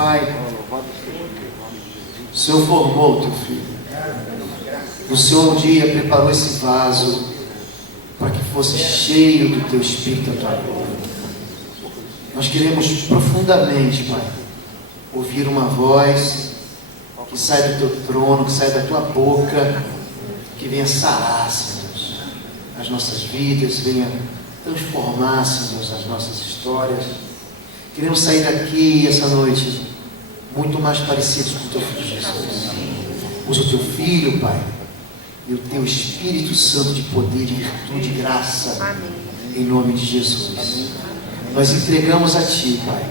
Pai, o Senhor formou o teu filho. O Senhor um dia preparou esse vaso para que fosse cheio do teu Espírito, da tua glória. Nós queremos profundamente, Pai, ouvir uma voz que sai do teu trono, que sai da tua boca, que venha sarar, Senhor Deus, as nossas vidas, venha transformar, Senhor Deus, as nossas histórias. Queremos sair daqui essa noite muito mais parecidos com o teu Filho Jesus. Usa o teu Filho, Pai, e o teu Espírito Santo de poder, de virtude, de graça. Amém. Em nome de Jesus. Amém. Nós entregamos a Ti, Pai,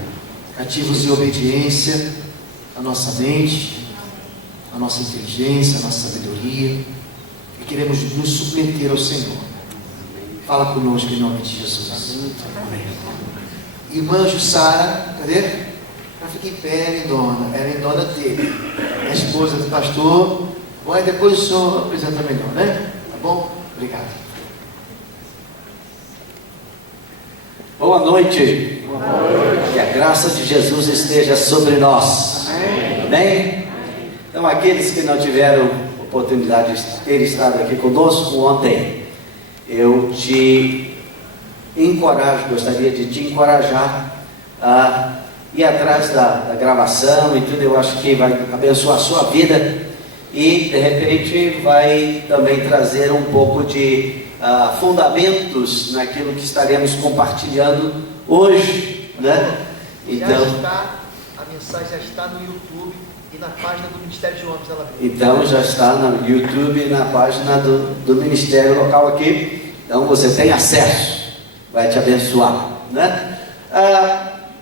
cativos de obediência, a nossa mente, a nossa inteligência, a nossa sabedoria, e queremos nos submeter ao Senhor. Fala conosco em nome de Jesus. Amém. Irmã Jussara, cadê? Ela fica em pé, lindona. Ela é lindona dele, a esposa do pastor. Bom, aí depois o senhor apresenta melhor, né? Tá bom? Obrigado. Boa noite. Boa noite. Que a graça de Jesus esteja sobre nós. Amém. Amém? Então, aqueles que não tiveram oportunidade de ter estado aqui conosco ontem, eu te encorajo, gostaria de te encorajar a ir atrás da gravação e tudo. Eu acho que vai abençoar a sua vida e de repente vai também trazer um pouco de fundamentos naquilo que estaremos compartilhando hoje, né? Então, a mensagem já está no YouTube e na página do Ministério de Homens. Então já está no YouTube e na página do Ministério local aqui. Então você tem acesso, vai te abençoar, né?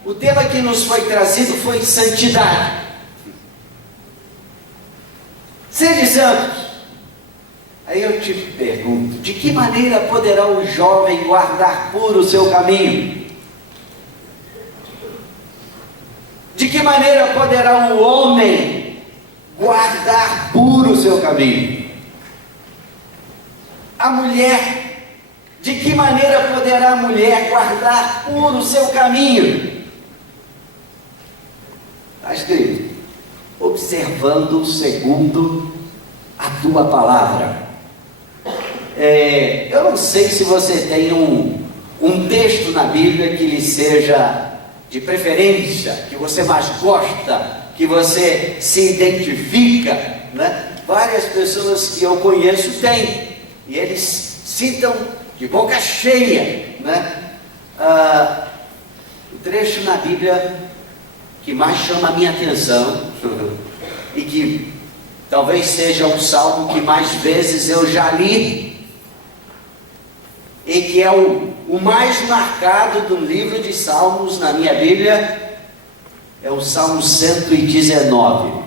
O tema que nos foi trazido foi santidade. Sede santos. Aí eu te pergunto, de que maneira poderá o jovem guardar puro o seu caminho? De que maneira poderá o homem guardar puro o seu caminho? A mulher, de que maneira poderá a mulher guardar puro o seu caminho? Está escrito: observando segundo a tua palavra. Eu não sei se você tem um texto na Bíblia que lhe seja de preferência, que você mais gosta, que você se identifica, né? Várias pessoas que eu conheço têm, e eles citam de boca cheia, né? O trecho na Bíblia que mais chama a minha atenção e que talvez seja um salmo que mais vezes eu já li e que é o mais marcado do livro de Salmos na minha Bíblia, é o Salmo 119.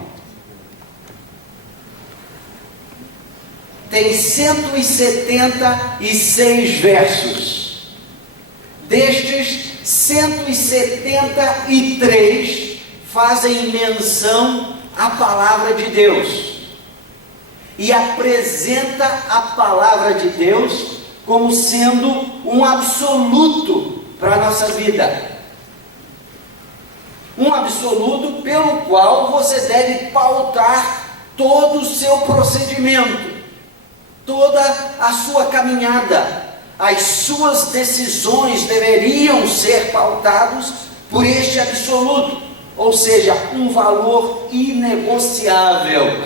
Tem 176 versos. Destes, 173 fazem menção à palavra de Deus e apresenta a palavra de Deus como sendo um absoluto para a nossa vida, um absoluto pelo qual você deve pautar todo o seu procedimento, toda a sua caminhada. As suas decisões deveriam ser pautadas por este absoluto, ou seja, um valor inegociável.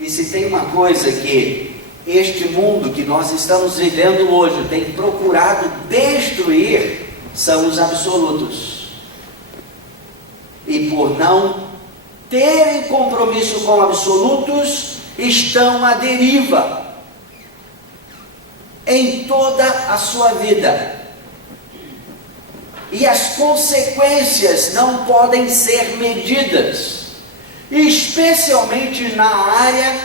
E se tem uma coisa que este mundo que nós estamos vivendo hoje tem procurado destruir, são os absolutos. E por não terem compromisso com absolutos, estão à deriva em toda a sua vida. E as consequências não podem ser medidas, especialmente na área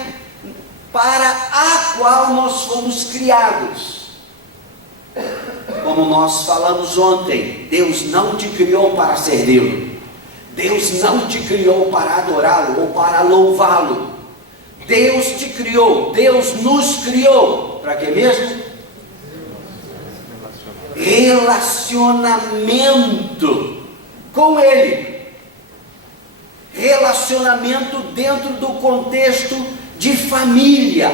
para a qual nós fomos criados. Como nós falamos ontem, Deus não te criou para servi-lo. Deus não te criou para adorá-lo ou para louvá-lo. Deus te criou, Deus nos criou. Para quê mesmo? Relacionamento com Ele. relacionamento dentro do contexto de família.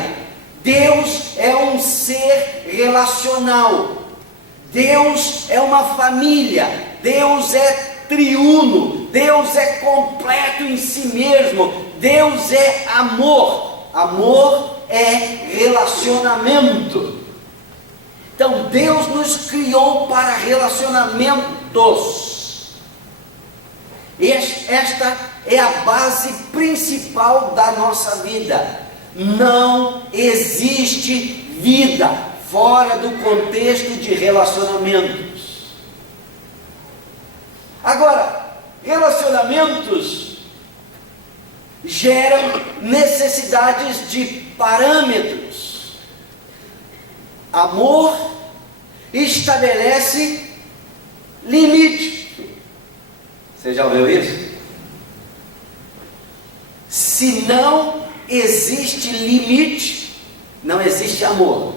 Deus é um ser relacional. Deus é uma família. Deus é triuno. Deus é completo em si mesmo. Deus é amor. Amor é relacionamento. Então Deus nos criou para relacionamentos. Esta é a base principal da nossa vida. Não existe vida fora do contexto de relacionamentos. Agora, relacionamentos geram necessidades de parâmetros. Amor estabelece limite. Você já ouviu isso? Se não existe limite, não existe amor.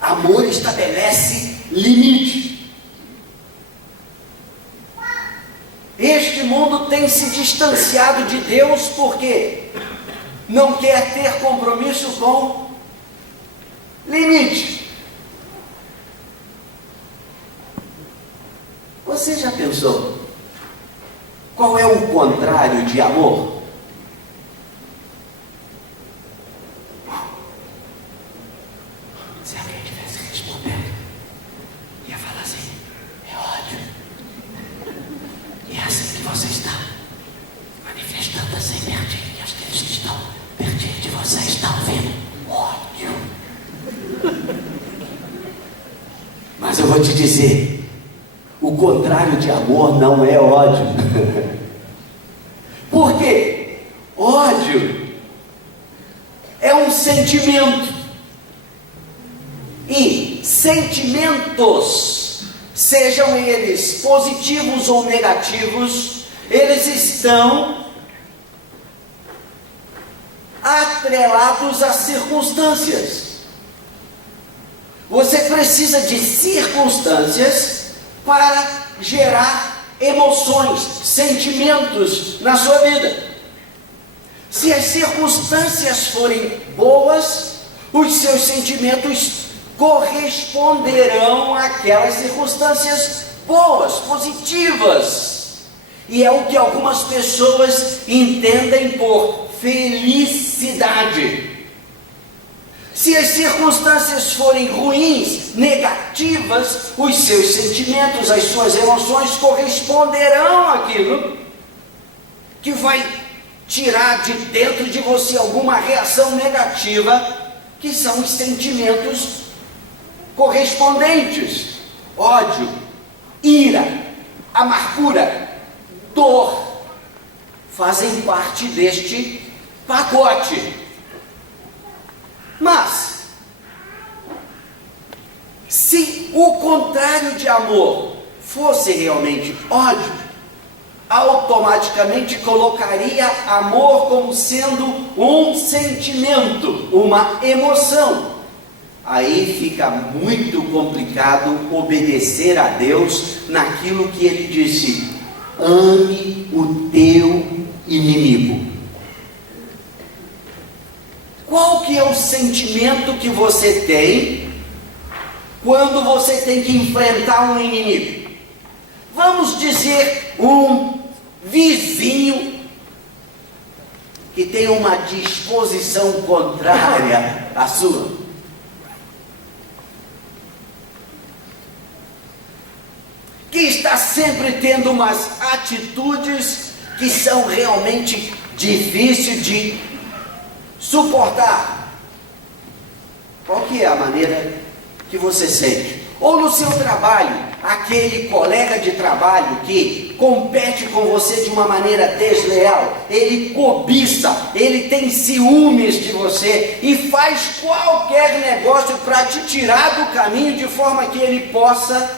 Amor estabelece limite. Este mundo tem se distanciado de Deus porque não quer ter compromisso com limite. Você já pensou qual é o contrário de amor? Se alguém tivesse respondendo, ia falar assim: é ódio. E é assim que você está manifestando assim pertinho, e aqueles que estão pertinho de você estão vendo ódio. Mas eu vou te dizer, o contrário de amor não é ódio. Por quê? Ódio é um sentimento. E sentimentos, sejam eles positivos ou negativos, eles estão atrelados às circunstâncias. Você precisa de circunstâncias para gerar emoções, sentimentos na sua vida. Se as circunstâncias forem boas, os seus sentimentos corresponderão àquelas circunstâncias boas, positivas. E é o que algumas pessoas entendem por felicidade. Se as circunstâncias forem ruins, negativas, os seus sentimentos, as suas emoções corresponderão àquilo que vai tirar de dentro de você alguma reação negativa, que são os sentimentos correspondentes: ódio, ira, amargura, dor, fazem parte deste pacote. Mas, se o contrário de amor fosse realmente ódio, automaticamente colocaria amor como sendo um sentimento, uma emoção. Aí fica muito complicado obedecer a Deus naquilo que Ele disse: ame o teu inimigo. Qual que é o sentimento que você tem quando você tem que enfrentar um inimigo? Vamos dizer, um vizinho que tem uma disposição contrária à sua. Que está sempre tendo umas atitudes que são realmente difíceis de suportar. Qual que é a maneira que você sente? Ou no seu trabalho, aquele colega de trabalho que compete com você de uma maneira desleal, ele cobiça, ele tem ciúmes de você e faz qualquer negócio para te tirar do caminho de forma que ele possa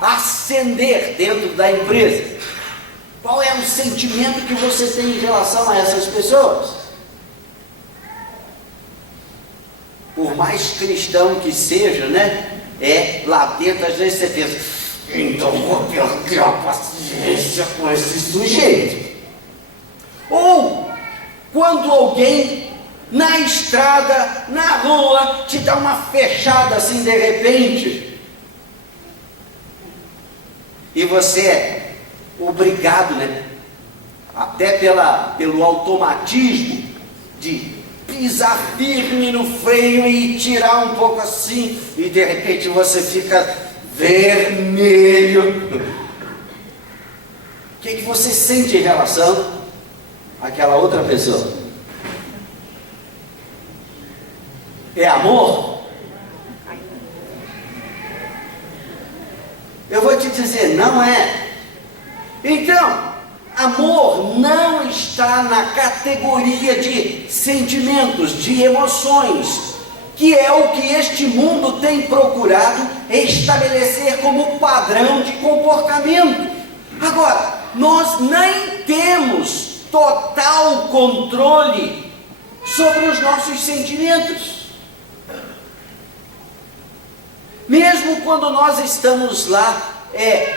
ascender dentro da empresa. Qual é o sentimento que você tem em relação a essas pessoas? Por mais cristão que seja, né? Lá dentro, às vezes você pensa: então vou perder a paciência com esse sujeito. Ou quando alguém na estrada, na rua, te dá uma fechada assim de repente, e você é obrigado, né, até pelo automatismo de pisar firme no freio e tirar um pouco assim, e de repente você fica vermelho. O que você sente em relação àquela outra pessoa? É amor? Eu vou te dizer, não é. Então, amor não está na categoria de sentimentos, de emoções, que é o que este mundo tem procurado estabelecer como padrão de comportamento. Agora, nós nem temos total controle sobre os nossos sentimentos. Mesmo quando nós estamos lá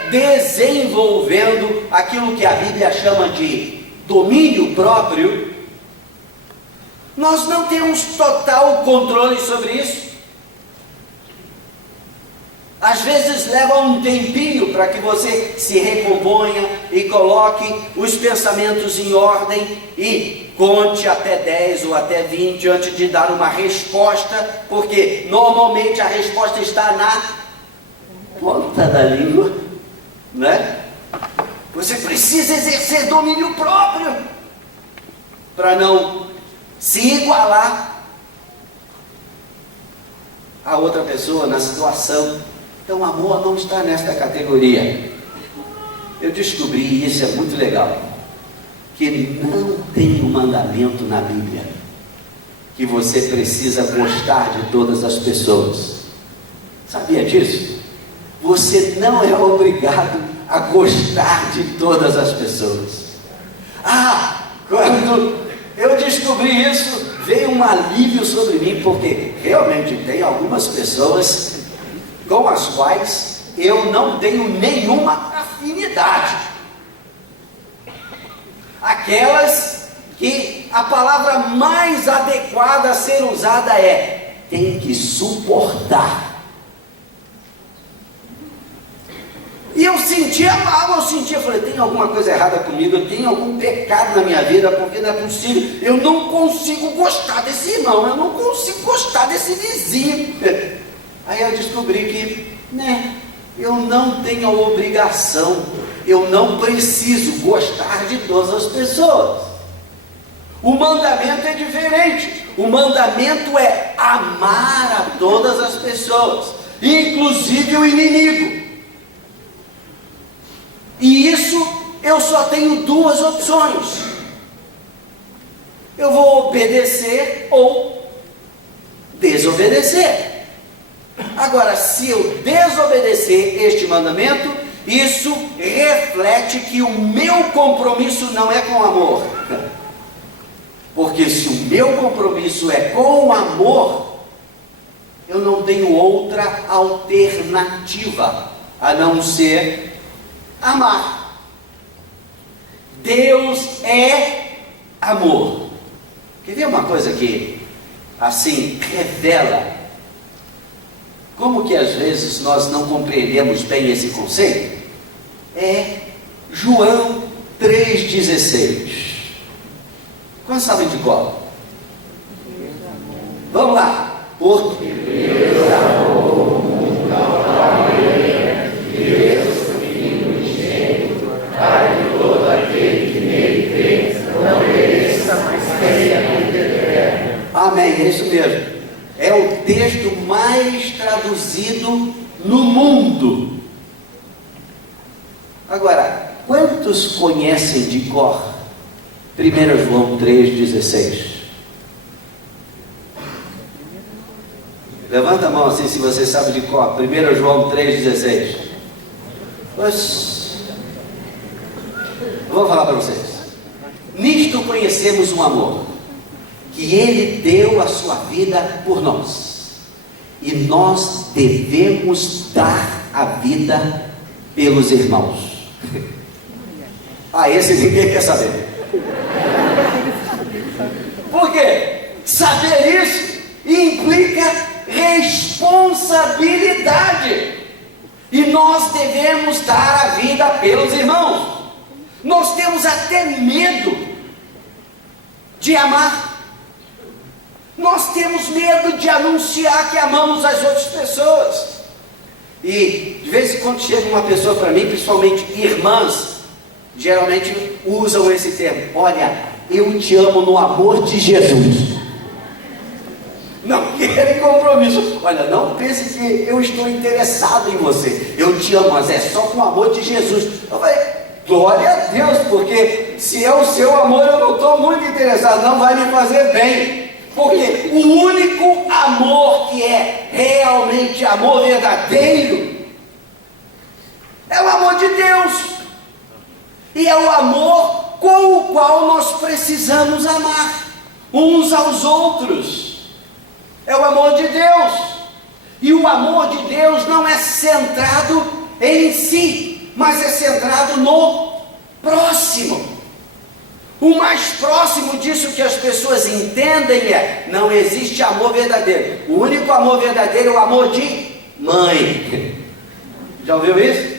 desenvolvendo aquilo que a Bíblia chama de domínio próprio, nós não temos total controle sobre isso. Às vezes leva um tempinho para que você se recomponha e coloque os pensamentos em ordem e conte até 10 ou até 20 antes de dar uma resposta, porque normalmente a resposta está na ponta da língua, né? Você precisa exercer domínio próprio para não se igualar a outra pessoa na situação. Então, amor não está nesta categoria. Eu descobri, e isso é muito legal, que não tem um mandamento na Bíblia que você precisa gostar de todas as pessoas. Sabia disso? Você não é obrigado a gostar de todas as pessoas. Quando eu descobri isso, veio um alívio sobre mim, porque realmente tem algumas pessoas com as quais eu não tenho nenhuma afinidade. Aquelas que a palavra mais adequada a ser usada tem que suportar. E eu sentia mal, eu falei, tem alguma coisa errada comigo, eu tenho algum pecado na minha vida, porque não é possível, eu não consigo gostar desse irmão, eu não consigo gostar desse vizinho. Aí eu descobri que, eu não tenho a obrigação, eu não preciso gostar de todas as pessoas. O mandamento é diferente, o mandamento é amar a todas as pessoas, inclusive o inimigo. E isso eu só tenho duas opções: eu vou obedecer ou desobedecer. Agora, se eu desobedecer este mandamento, isso reflete que o meu compromisso não é com amor. Porque se o meu compromisso é com amor, eu não tenho outra alternativa a não ser amar. Deus é amor. Quer ver uma coisa que assim revela como que às vezes nós não compreendemos bem esse conceito? É João 3,16. Quantos sabem de cor? Vamos lá. Porque Deus amou o mundo Deus Filho unigênito, para que todo aquele que nele crê não pereça, mas tenha vida eterna. Amém, é isso mesmo. É o texto mais traduzido no mundo. Agora, quantos conhecem de cor 1 João 3,16? Levanta a mão assim se você sabe de cor. 1 João 3,16. Eu vou falar para vocês. Nisto conhecemos um amor, que Ele deu a sua vida por nós, e nós devemos dar a vida pelos irmãos. Ah, esse ninguém quer saber. Por quê? Saber isso implica responsabilidade. E nós devemos dar a vida pelos irmãos. Nós temos até medo de amar. Nós temos medo de anunciar que amamos as outras pessoas. E de vez em quando chega uma pessoa para mim, principalmente irmãs, geralmente usam esse termo: olha, eu te amo no amor de Jesus. Não querem compromisso. Olha, não pense que eu estou interessado em você. Eu te amo, mas é só com o amor de Jesus. Eu falei, glória a Deus, porque se é o seu amor, eu não estou muito interessado, não vai me fazer bem. Porque o único amor que é realmente amor verdadeiro é o amor de Deus. E é o amor com o qual nós precisamos amar uns aos outros. É o amor de Deus. E o amor de Deus não é centrado em si, mas é centrado no próximo. O mais próximo disso que as pessoas entendem é: não existe amor verdadeiro. O único amor verdadeiro é o amor de mãe. Já ouviu isso?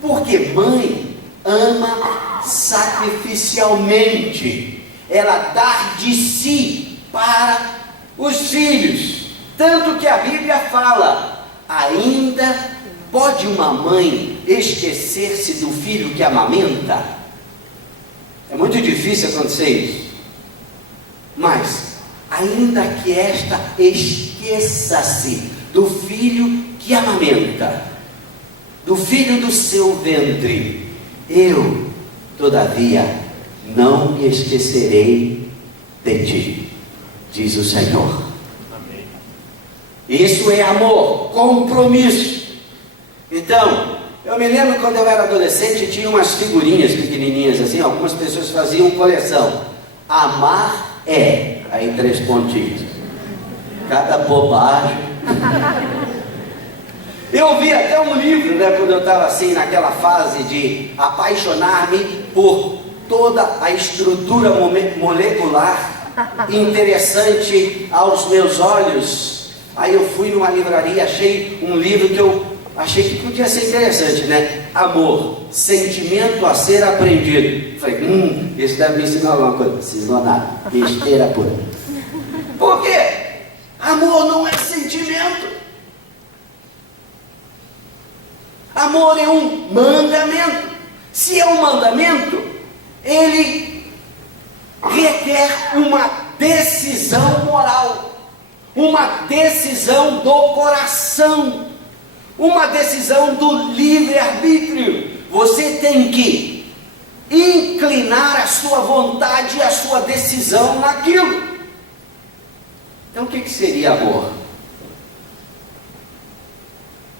Porque mãe ama sacrificialmente. Ela dá de si para os filhos. Tanto que a Bíblia fala: ainda pode uma mãe esquecer-se do filho que amamenta? É muito difícil acontecer isso. Mas, ainda que esta esqueça-se do filho que amamenta, do filho do seu ventre, eu, todavia, não me esquecerei de ti, diz o Senhor. Amém. Isso é amor, compromisso. Então, eu me lembro quando eu era adolescente, tinha umas figurinhas pequenininhas assim, algumas pessoas faziam coleção. Amar é, aí 3 pontinhos. Cada bobagem. Eu vi até um livro, né, quando eu estava assim, naquela fase de apaixonar-me por toda a estrutura molecular interessante aos meus olhos. Aí eu fui numa livraria, achei um livro que eu achei que podia ser interessante, né? Amor, sentimento a ser aprendido. Falei, esse deve me ensinar alguma coisa. Não ensinou nada, besteira pura. Por quê? Amor não é sentimento. Amor é um mandamento. Se é um mandamento, ele requer uma decisão moral, uma decisão do coração, uma decisão do livre-arbítrio. Você tem que inclinar a sua vontade e a sua decisão naquilo. Então o que seria amor?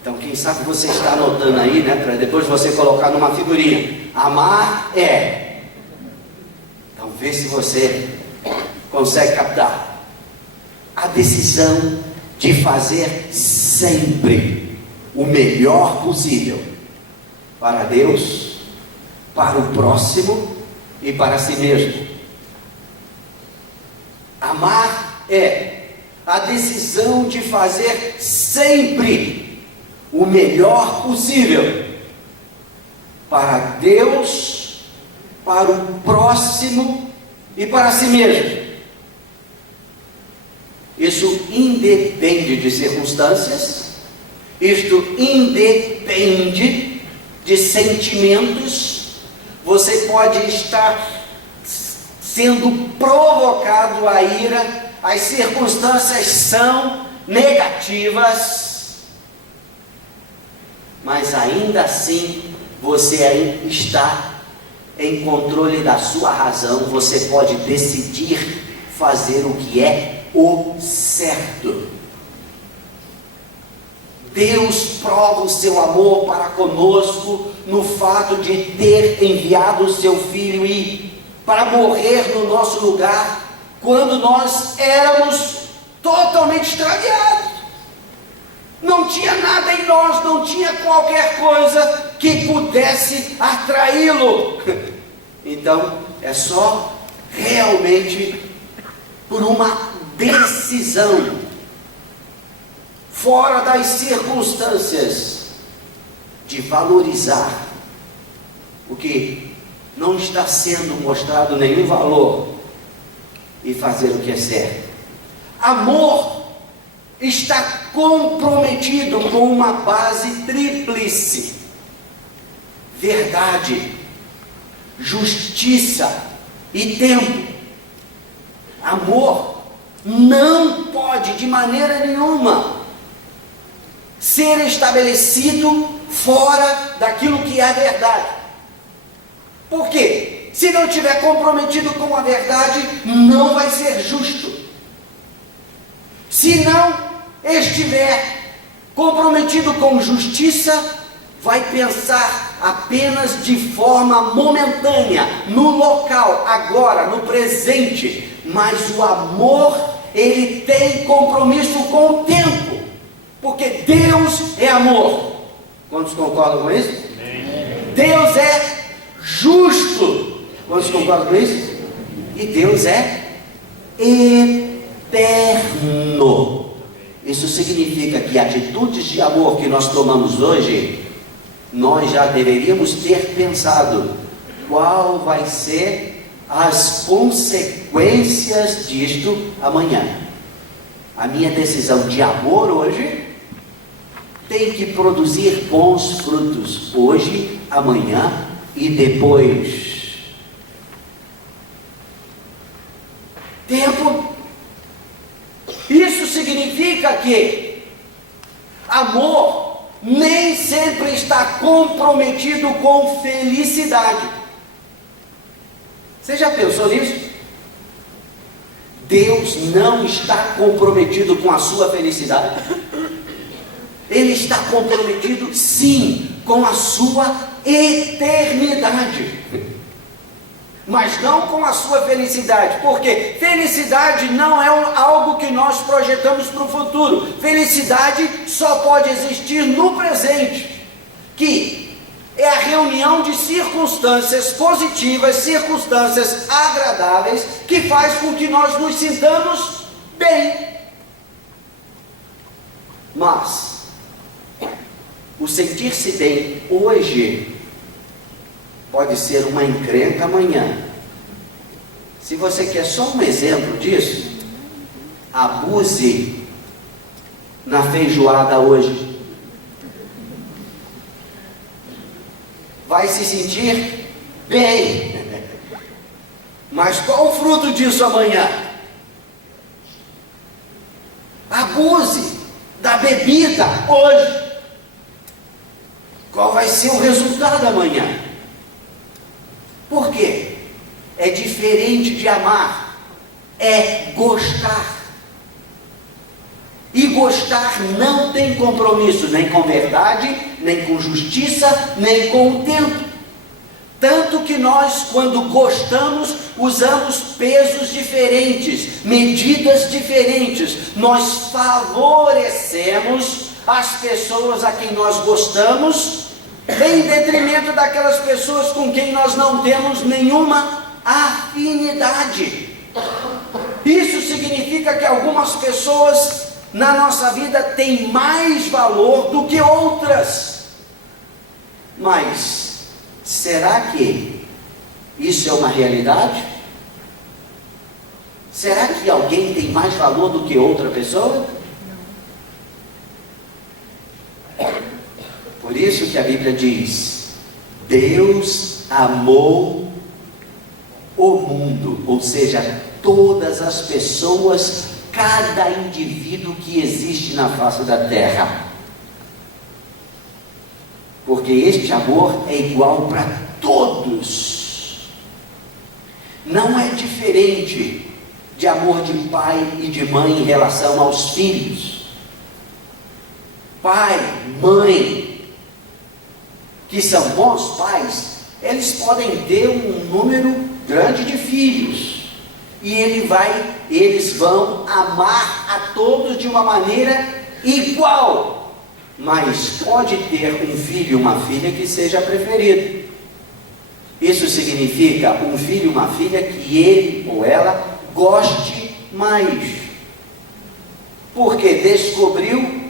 Então quem sabe você está anotando aí, né, para depois você colocar numa figurinha. Amar é. Então vê se você consegue captar. A decisão de fazer sempre o melhor possível para Deus, para o próximo e para si mesmo. Amar é a decisão de fazer sempre o melhor possível para Deus, para o próximo e para si mesmo. Isso independe de circunstâncias, isto independe de sentimentos. Você pode estar sendo provocado à ira, as circunstâncias são negativas, mas ainda assim você está em controle da sua razão. Você pode decidir fazer o que é o certo. Deus prova o seu amor para conosco no fato de ter enviado o seu Filho para morrer no nosso lugar, quando nós éramos totalmente extraviados. Não tinha nada em nós, não tinha qualquer coisa que pudesse atraí-lo. Então, é só realmente por uma decisão, fora das circunstâncias, de valorizar o que não está sendo mostrado nenhum valor e fazer o que é certo. Amor está comprometido com uma base tríplice: verdade, justiça e tempo. Amor não pode de maneira nenhuma ser estabelecido fora daquilo que é a verdade. Por quê? Se não estiver comprometido com a verdade, não vai ser justo. Se não estiver comprometido com justiça, vai pensar apenas de forma momentânea, no local, agora, no presente. Mas o amor, ele tem compromisso com o tempo, porque Deus é amor. Quantos concordam com isso? Deus é justo. Quantos concordam com isso? E Deus é eterno. Isso significa que atitudes de amor que nós tomamos hoje, nós já deveríamos ter pensado qual vai ser as consequências disto amanhã. A minha decisão de amor hoje tem que produzir bons frutos hoje, amanhã e depois. Tempo. Isso significa que amor nem sempre está comprometido com felicidade. Você já pensou nisso? Deus não está comprometido com a sua felicidade. Ele está comprometido, sim, com a sua eternidade, mas não com a sua felicidade. Porque felicidade não é algo que nós projetamos para o futuro. Felicidade só pode existir no presente, que é a reunião de circunstâncias positivas, circunstâncias agradáveis, que faz com que nós nos sintamos bem. Mas o sentir-se bem hoje pode ser uma encrenca amanhã. Se você quer só um exemplo disso, abuse na feijoada hoje. Vai se sentir bem. Mas qual o fruto disso amanhã? Abuse da bebida hoje. Qual vai ser o resultado amanhã? Por quê? É diferente de amar, é gostar. E gostar não tem compromisso nem com verdade, nem com justiça, nem com o tempo. Tanto que nós, quando gostamos, usamos pesos diferentes, medidas diferentes. Nós favorecemos as pessoas a quem nós gostamos, em detrimento daquelas pessoas com quem nós não temos nenhuma afinidade. Isso significa que algumas pessoas na nossa vida têm mais valor do que outras. Mas será que isso é uma realidade? Será que alguém tem mais valor do que outra pessoa? Por isso que a Bíblia diz: Deus amou o mundo, ou seja, todas as pessoas, cada indivíduo que existe na face da terra. Porque este amor é igual para todos. Não é diferente de amor de pai e de mãe em relação aos filhos. Pai, mãe, que são bons pais, eles podem ter um número grande de filhos, e eles vão amar a todos de uma maneira igual. mas pode ter um filho e uma filha que seja preferido. Isso significa um filho e uma filha que ele ou ela goste mais, porque descobriu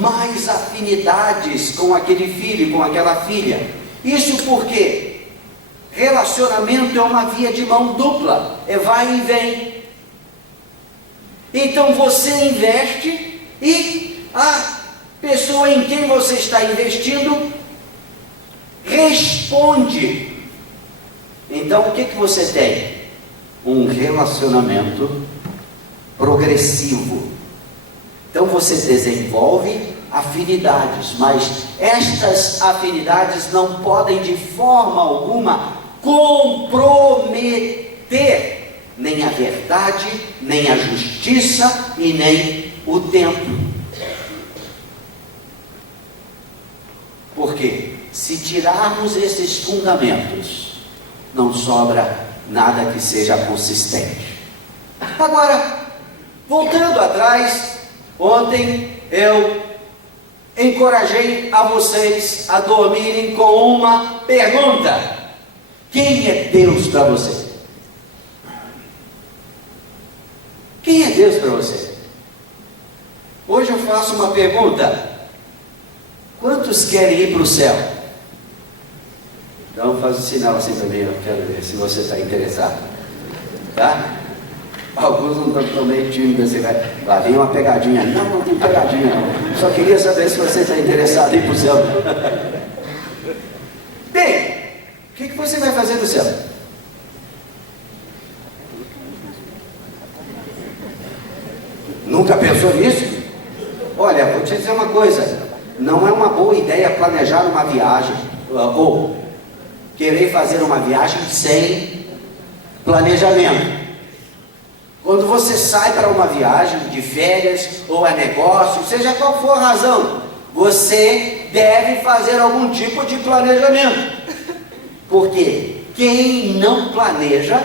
mais afinidades com aquele filho, com aquela filha. Isso porque relacionamento é uma via de mão dupla, é vai e vem. Então você investe e a pessoa em quem você está investindo responde. Então o que você tem? Um relacionamento progressivo. Então você desenvolve afinidades, mas estas afinidades não podem de forma alguma comprometer nem a verdade, nem a justiça e nem o tempo. Porque se tirarmos esses fundamentos, não sobra nada que seja consistente. Agora, voltando atrás, ontem eu encorajei a vocês a dormirem com uma pergunta: quem é Deus para você? Quem é Deus para você? Hoje eu faço uma pergunta: quantos querem ir para o céu? Então faz um sinal assim para mim, eu quero ver se você está interessado, tá? Alguns não estão meio tímidos assim, lá vem uma pegadinha. Não tem pegadinha não, só queria saber se você está interessado em ir para o céu. Bem, o que você vai fazer no céu? Nunca pensou nisso? Olha, vou te dizer uma coisa: não é uma boa ideia planejar uma viagem ou querer fazer uma viagem sem planejamento. Quando você sai para uma viagem de férias ou a negócio, seja qual for a razão, você deve fazer algum tipo de planejamento. Porque quem não planeja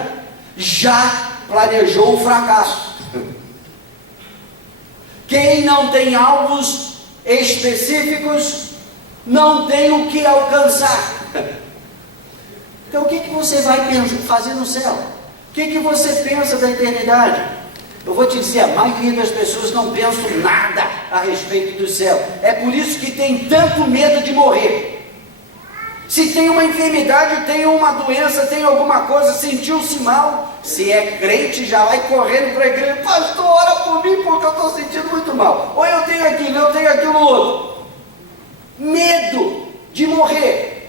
já planejou o fracasso. Quem não tem alvos específicos não tem o que alcançar. Então o que você vai fazer no céu? O que você pensa da eternidade? Eu vou te dizer, a maioria das pessoas não pensam nada a respeito do céu. É por isso que tem tanto medo de morrer. Se tem uma enfermidade, tem uma doença, tem alguma coisa, sentiu-se mal, se é crente, já vai correndo para a igreja: pastor, ora por mim porque eu estou sentindo muito mal. Ou eu tenho aquilo outro. Medo de morrer.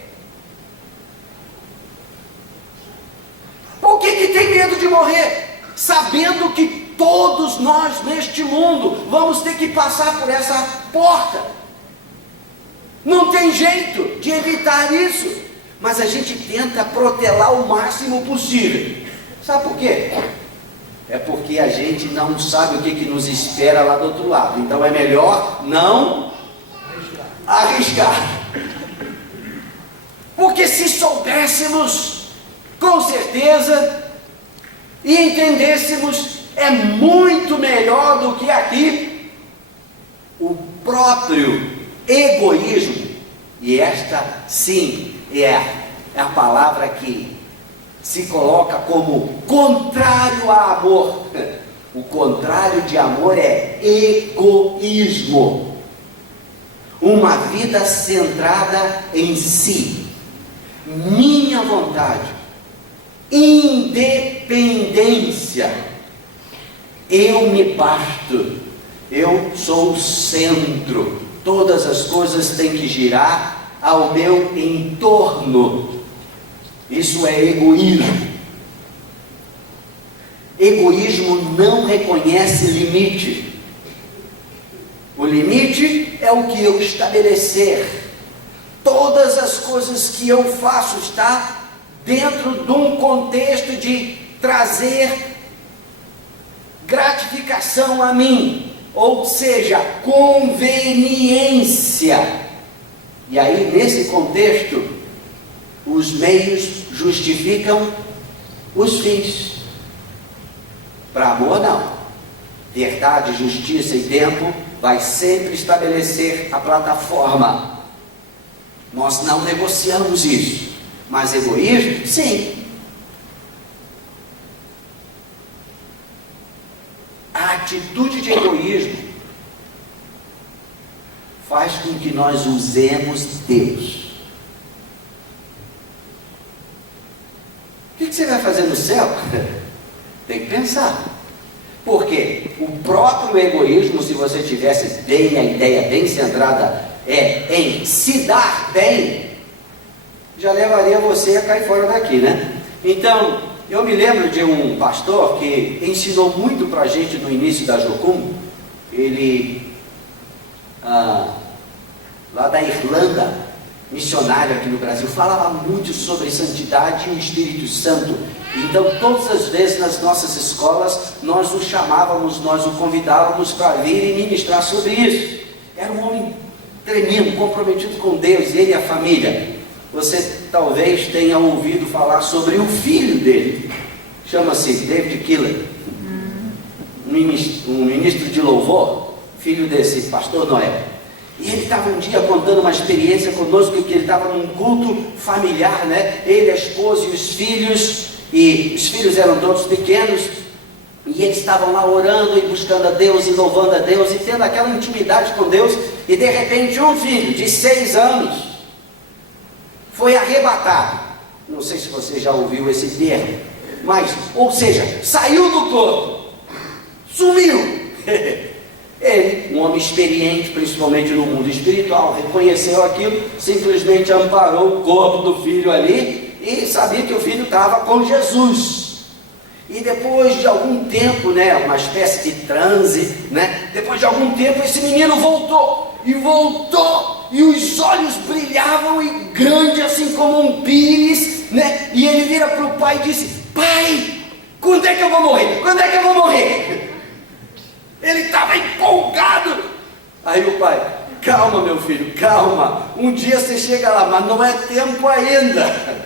Por que tem medo de morrer? Sabendo que todos nós neste mundo vamos ter que passar por essa porta. Não tem jeito de evitar isso, mas a gente tenta protelar o máximo possível. Sabe por quê? É porque a gente não sabe o que nos espera lá do outro lado. Então é melhor não arriscar. Porque se soubéssemos com certeza e entendêssemos, é muito melhor do que aqui o próprio egoísmo. E esta sim é a palavra que se coloca como contrário a amor. O contrário de amor é egoísmo. Uma vida centrada em si, minha vontade, independência. Eu me basto, eu sou o centro, todas as coisas têm que girar ao meu entorno. Isso é egoísmo. Egoísmo não reconhece limite. O limite é o que eu estabelecer. Todas as coisas que eu faço está dentro de um contexto de trazer gratificação a mim, ou seja, conveniência. E aí, nesse contexto, os meios justificam os fins. Para amor, não. Verdade, justiça e tempo vai sempre estabelecer a plataforma. Nós não negociamos isso. Mas egoísmo, sim. A atitude de egoísmo faz com que nós usemos Deus. O que você vai fazer no céu? Tem que pensar. Porque o próprio egoísmo, se você tivesse bem a ideia bem centrada em se dar bem, já levaria você a cair fora daqui, né? Então, eu me lembro de um pastor que ensinou muito para a gente no início da Jocum. Ele, lá da Irlanda, missionário aqui no Brasil, falava muito sobre santidade e o Espírito Santo. Então, todas as vezes nas nossas escolas, nós o chamávamos, nós o convidávamos para vir e ministrar sobre isso. Era um homem tremendo, comprometido com Deus, ele e a família. Você talvez tenha ouvido falar sobre o filho dele, chama-se David Keeler, um ministro de louvor, filho desse pastor Noé. E ele estava um dia contando uma experiência conosco, que ele estava num culto familiar, né? Ele, a esposa e os filhos eram todos pequenos, e eles estavam lá orando e buscando a Deus e louvando a Deus e tendo aquela intimidade com Deus, e de repente um filho de 6 anos foi arrebatado. Não sei se você já ouviu esse termo, mas, ou seja, saiu do corpo, sumiu. Ele, um homem experiente, principalmente no mundo espiritual, reconheceu aquilo, simplesmente amparou o corpo do filho ali e sabia que o filho estava com Jesus. E depois de algum tempo, né, uma espécie de transe, né, depois de algum tempo esse menino voltou, e os olhos brilhavam e grande assim como um pires, né, e ele vira para o pai e disse: pai, quando é que eu vou morrer? Quando é que eu vou morrer? Ele estava empolgado. Aí o pai: calma meu filho, calma, um dia você chega lá, mas não é tempo ainda.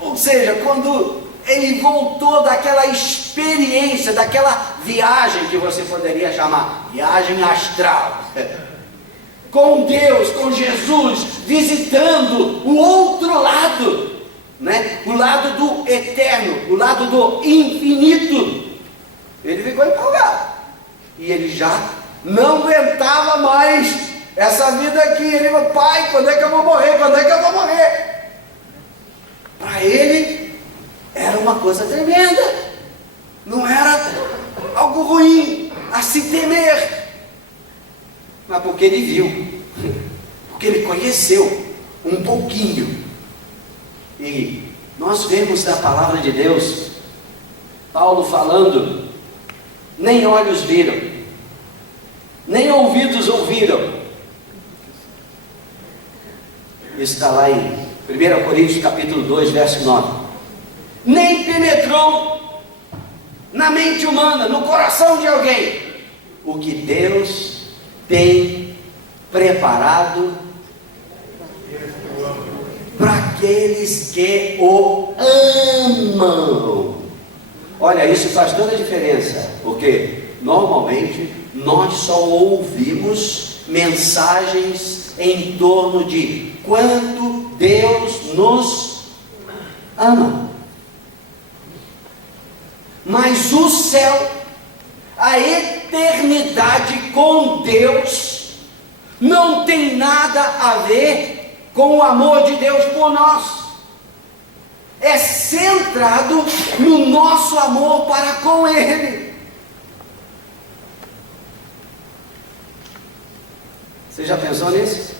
Ou seja, quando ele voltou daquela experiência, daquela viagem que você poderia chamar viagem astral, com Deus, com Jesus, visitando o outro lado, né? O lado do eterno, o lado do infinito, ele ficou empolgado, e ele já não aguentava mais essa vida aqui. Ele falou: pai, quando é que eu vou morrer? Quando é que eu vou morrer? Para ele era uma coisa tremenda, não era algo ruim a se temer, mas porque ele viu, porque ele conheceu um pouquinho. E nós vemos na palavra de Deus Paulo falando: nem olhos viram, nem ouvidos ouviram. Isso está lá em 1 Coríntios capítulo 2, verso 9. Nem penetrou na mente humana, no coração de alguém, o que Deus tem preparado para aqueles que o amam. Olha, isso faz toda a diferença, porque normalmente nós só ouvimos mensagens em torno de quanto Deus nos ama. Mas o céu, a eternidade com Deus, não tem nada a ver com o amor de Deus por nós. É centrado no nosso amor para com Ele. Você já pensou nisso?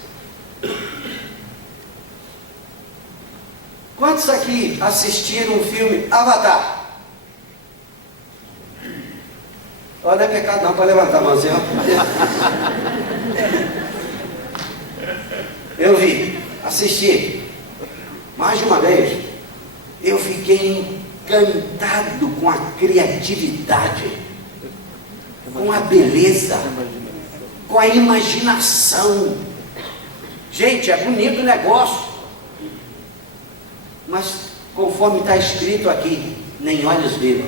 Quantos aqui assistiram o filme Avatar? Olha, não é pecado não, para levantar a mãozinha. Eu vi, assisti mais de uma vez. Eu fiquei encantado com a criatividade, com a beleza, com a imaginação. Gente, é bonito o negócio, mas conforme está escrito aqui, nem olhos viram,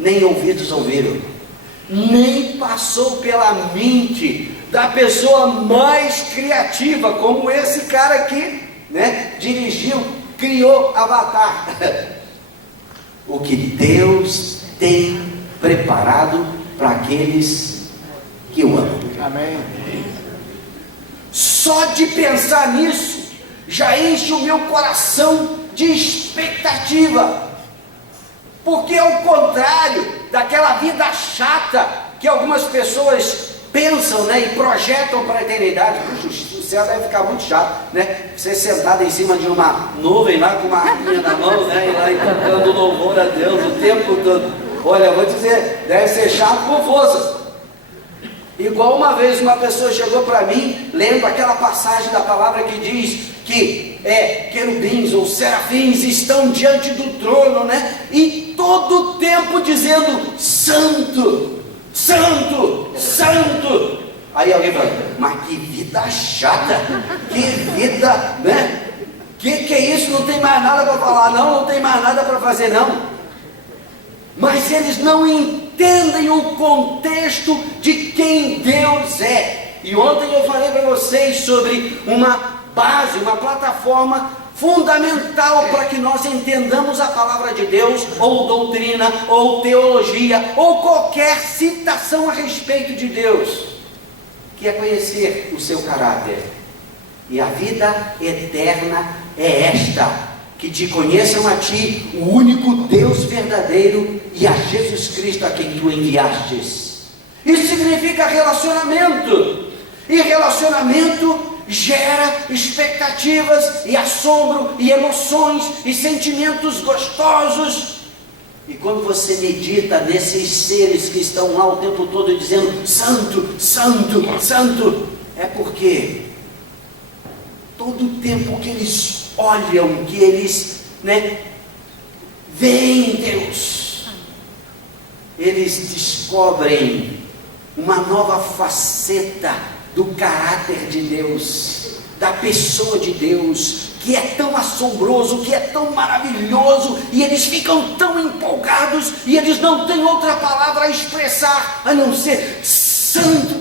nem ouvidos ouviram, nem passou pela mente da pessoa mais criativa, como esse cara aqui, né? Dirigiu, criou Avatar. O que Deus tem preparado para aqueles que o amam. Amém. Só de pensar nisso já enche o meu coração de expectativa, porque ao contrário daquela vida chata que algumas pessoas pensam, né, e projetam para a eternidade. Puxa, o céu deve ficar muito chato, né? Você sentado em cima de uma nuvem lá com uma arminha na mão, né, e lá tocando louvor a Deus o tempo todo. Olha, eu vou dizer, deve ser chato com força. Igual uma vez uma pessoa chegou para mim, lendo aquela passagem da palavra que diz que querubins ou serafins estão diante do trono, né? E todo o tempo dizendo: Santo, Santo, Santo. Aí alguém fala: mas que vida chata, que vida, né? Que é isso? Não tem mais nada para falar, não tem mais nada para fazer, não. Mas eles não entendem o contexto de quem Deus é. E ontem eu falei para vocês sobre uma base, uma plataforma fundamental para que nós entendamos a palavra de Deus, ou doutrina, ou teologia, ou qualquer citação a respeito de Deus, que é conhecer o seu caráter. E a vida eterna é esta: que te conheçam a ti, o único Deus verdadeiro, e a Jesus Cristo a quem tu enviastes. Isso significa relacionamento, e relacionamento gera expectativas, e assombro, e emoções, e sentimentos gostosos. E quando você medita nesses seres que estão lá o tempo todo dizendo Santo, Santo, Santo, é porque todo o tempo que eles olham, que eles, né, veem Deus, eles descobrem uma nova faceta do caráter de Deus, da pessoa de Deus, que é tão assombroso, que é tão maravilhoso, e eles ficam tão empolgados, e eles não têm outra palavra a expressar a não ser Santo.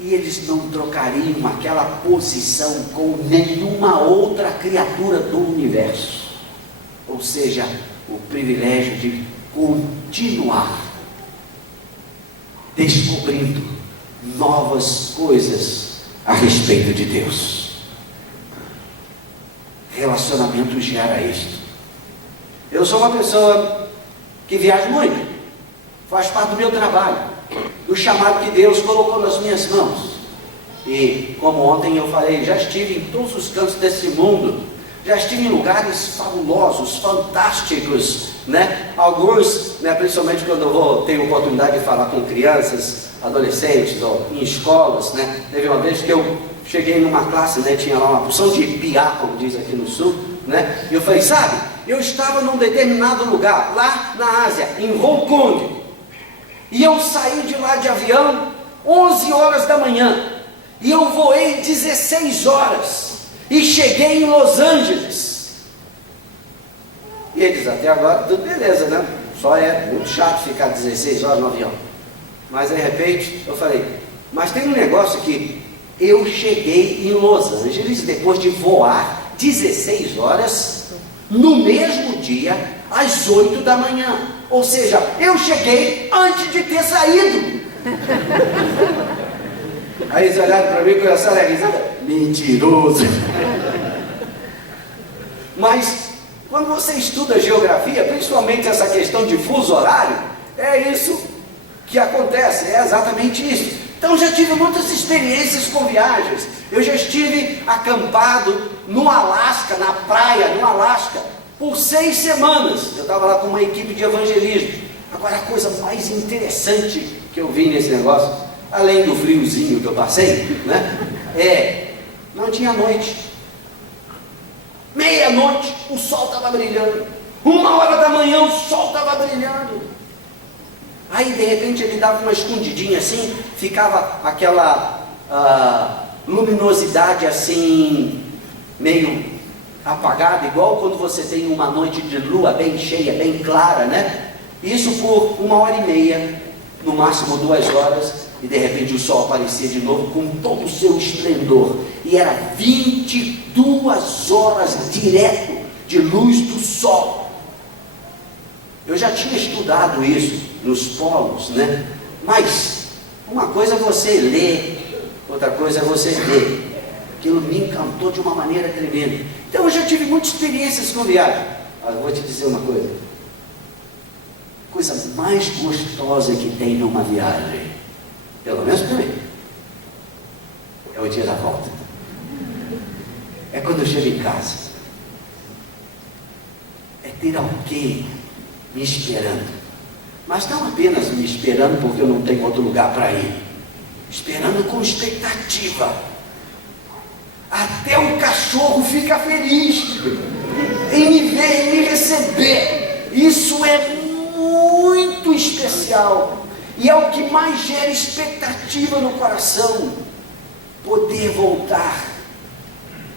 E eles não trocariam aquela posição com nenhuma outra criatura do universo. Ou seja, o privilégio de continuar descobrindo novas coisas a respeito de Deus. Relacionamento gera isto. Eu sou uma pessoa que viaja muito, faz parte do meu trabalho, do chamado que Deus colocou nas minhas mãos. E como ontem eu falei, já estive em todos os cantos desse mundo, já estive em lugares fabulosos, fantásticos, né? Alguns, né, principalmente quando eu tenho oportunidade de falar com crianças, adolescentes, ou em escolas, né? Teve uma vez que eu cheguei numa classe, né, tinha lá uma porção de piá, como diz aqui no sul, né? E eu falei: sabe, eu estava num determinado lugar, lá na Ásia, em Hong Kong, e eu saí de lá de avião 11 horas da manhã, e eu voei 16 horas, e cheguei em Los Angeles. E eles: até agora tudo beleza, né? Só é muito chato ficar 16 horas no avião. Mas de repente eu falei: mas tem um negócio que eu cheguei em Los Angeles depois de voar 16 horas no mesmo dia, às 8 da manhã. Ou seja, eu cheguei antes de ter saído. Aí eles olharam para mim e começaram a risada: mentiroso. Mas quando você estuda geografia, principalmente essa questão de fuso horário, é isso que acontece, é exatamente isso. Então já tive muitas experiências com viagens. Eu já estive acampado no Alasca, na praia, no Alasca, por 6 semanas. Eu estava lá com uma equipe de evangelismo. Agora, a coisa mais interessante que eu vi nesse negócio, além do friozinho que eu passei, né, não tinha noite. Meia-noite, o sol estava brilhando. 1h da manhã, o sol estava brilhando. Aí, de repente, ele dava uma escondidinha assim, ficava aquela luminosidade assim, meio apagada, igual quando você tem uma noite de lua bem cheia, bem clara, né? Isso por 1h30, no máximo 2 horas, e de repente o sol aparecia de novo com todo o seu esplendor, e era 22 horas direto de luz do sol. Eu já tinha estudado isso nos polos, né? Mas uma coisa é você ler, outra coisa é você ver. Aquilo me encantou de uma maneira tremenda. Então eu já tive muitas experiências com viagem. Mas eu vou te dizer uma coisa. A coisa mais gostosa que tem numa viagem, pelo menos para mim, é o dia da volta. É quando eu chego em casa. É ter alguém me esperando. Mas não apenas me esperando porque eu não tenho outro lugar para ir. Esperando com expectativa. Até o cachorro fica feliz em me ver, em me receber. Isso é muito especial. E é o que mais gera expectativa no coração. Poder voltar.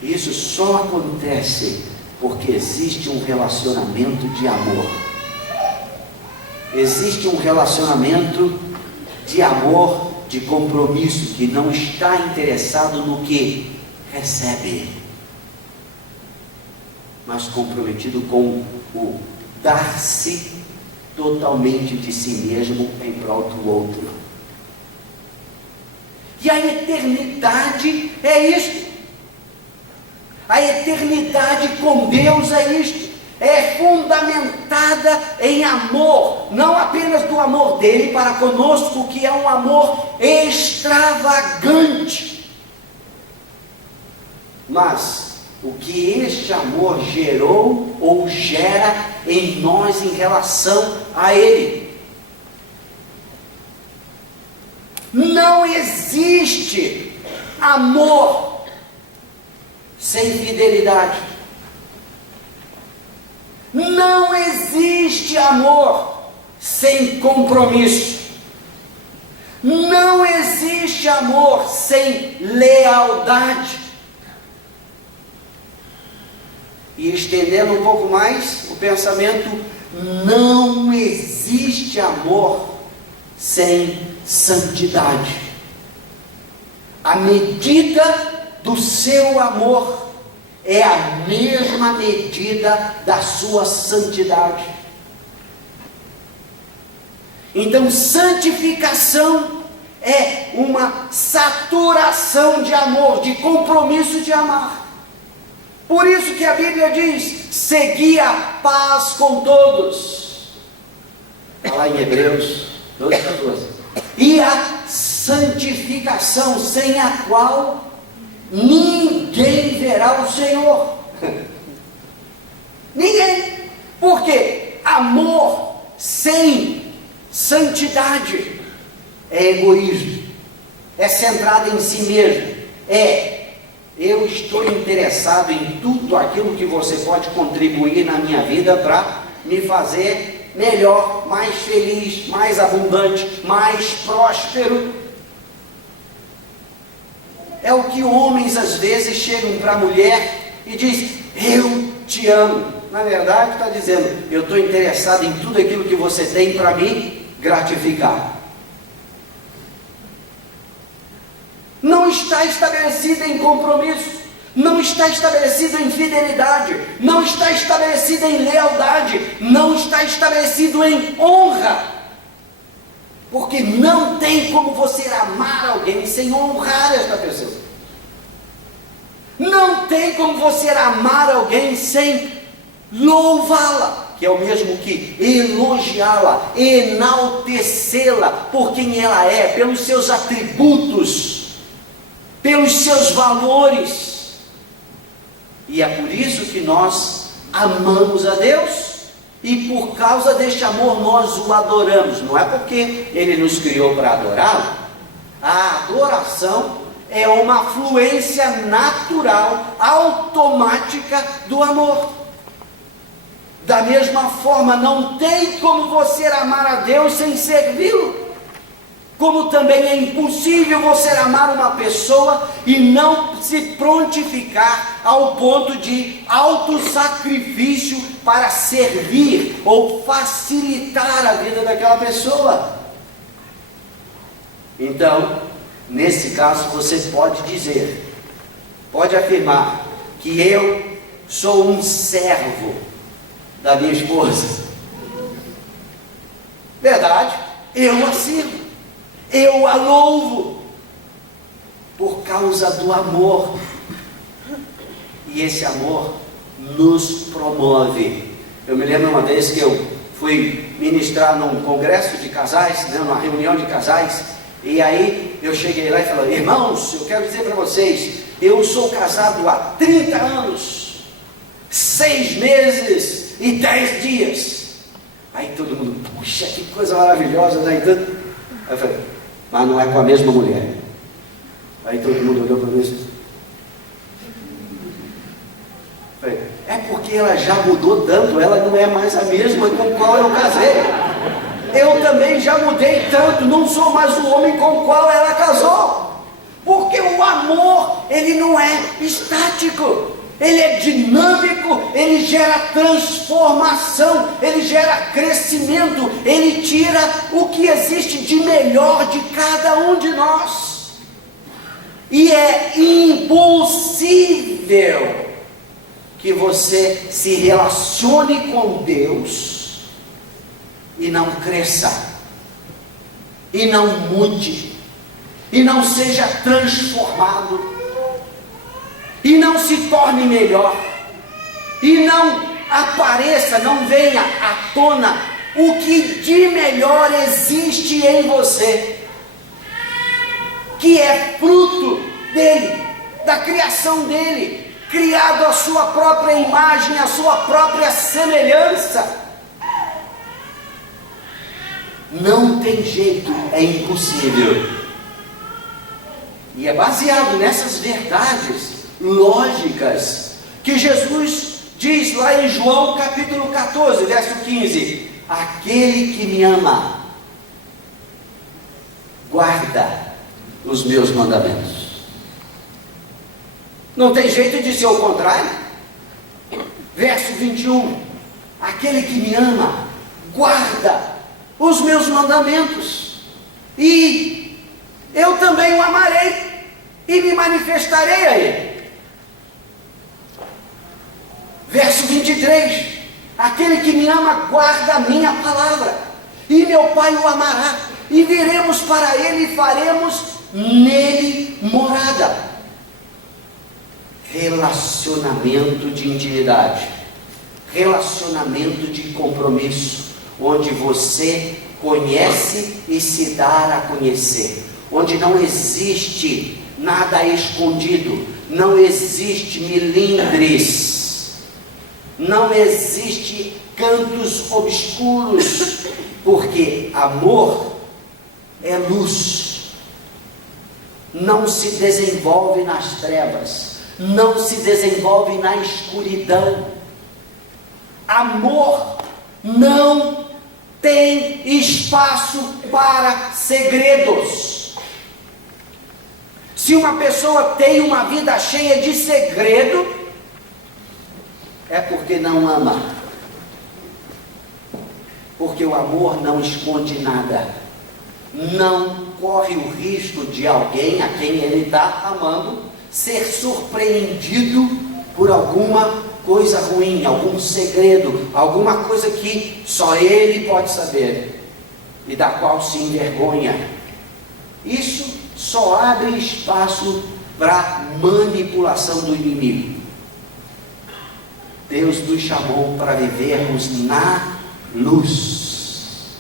Isso só acontece porque existe um relacionamento de amor. Existe um relacionamento de amor, de compromisso, que não está interessado no que recebe, mas comprometido com o dar-se totalmente de si mesmo em prol do outro. E a eternidade é isto. A eternidade com Deus é isto. É fundamentada em amor, não apenas do amor dele para conosco, que é um amor extravagante, mas o que este amor gerou ou gera em nós em relação a ele. Não existe amor sem fidelidade. Não existe amor sem compromisso. Não existe amor sem lealdade. E estendendo um pouco mais o pensamento, não existe amor sem santidade. A medida do seu amor é a mesma medida da sua santidade. Então, santificação é uma saturação de amor, de compromisso de amar. Por isso que a Bíblia diz: segui a paz com todos. Está lá em Hebreus 12:14. E a santificação, sem a qual ninguém verá o Senhor. Ninguém. Porque amor sem santidade é egoísmo, é centrado em si mesmo, eu estou interessado em tudo aquilo que você pode contribuir na minha vida para me fazer melhor, mais feliz, mais abundante, mais próspero. É o que homens às vezes chegam para a mulher e dizem: eu te amo. Na verdade está dizendo: eu estou interessado em tudo aquilo que você tem para me gratificar. Não está estabelecido em compromisso, não está estabelecido em fidelidade, não está estabelecido em lealdade, não está estabelecido em honra. Porque não tem como você amar alguém sem honrar esta pessoa. Não tem como você amar alguém sem louvá-la, que é o mesmo que elogiá-la, enaltecê-la por quem ela é, pelos seus atributos, pelos seus valores. E é por isso que nós amamos a Deus. E por causa deste amor nós o adoramos. Não é porque Ele nos criou para adorá-lo. A adoração é uma fluência natural, automática do amor. Da mesma forma, não tem como você amar a Deus sem servi-lo. como também é impossível você amar uma pessoa e não se prontificar ao ponto de autossacrifício para servir ou facilitar a vida daquela pessoa. Então, nesse caso, você pode dizer, pode afirmar que eu sou um servo da minha esposa. Verdade, eu a sirvo, eu a louvo, por causa do amor. E esse amor nos promove. Eu me lembro uma vez que eu fui ministrar num congresso de casais, numa reunião de casais, e aí eu cheguei lá e falei: irmãos, eu quero dizer para vocês, eu sou casado há 30 anos, 6 meses e 10 dias. Aí todo mundo, puxa, que coisa maravilhosa, né? Então, aí eu falei: mas não é com a mesma mulher. Aí todo mundo olhou para mim e disse: é porque ela já mudou tanto, ela não é mais a mesma com qual eu casei. Eu também já mudei tanto, não sou mais o homem com o qual ela casou. Porque o amor, ele não é estático, ele é dinâmico, ele gera transformação, ele gera crescimento, ele tira o que existe de melhor de cada um de nós. E é impossível que você se relacione com Deus e não cresça, e não mude, e não seja transformado, e não se torne melhor, e não apareça, não venha à tona o que de melhor existe em você, que é fruto dele, da criação dele, criado à sua própria imagem, à sua própria semelhança. Não tem jeito, é impossível. E é baseado nessas verdades lógicas que Jesus diz lá em João capítulo 14, verso 15: aquele que me ama guarda os meus mandamentos. Não tem jeito de ser o contrário. Verso 21: aquele que me ama guarda os meus mandamentos, e eu também o amarei e me manifestarei a ele. Verso 23: aquele que me ama guarda a minha palavra, e meu Pai o amará, e viremos para ele e faremos nele morada. Relacionamento de intimidade, relacionamento de compromisso, onde você conhece e se dá a conhecer, onde não existe nada escondido, não existe milindres, não existe cantos obscuros, porque amor é luz, não se desenvolve nas trevas, não se desenvolve na escuridão. Amor não tem espaço para segredos. Se uma pessoa tem uma vida cheia de segredo, é porque não ama. Porque o amor não esconde nada, não corre o risco de alguém a quem ele está amando ser surpreendido por alguma coisa ruim, algum segredo, alguma coisa que só ele pode saber e da qual se envergonha. Isso só abre espaço para manipulação do inimigo. Deus nos chamou para vivermos na luz.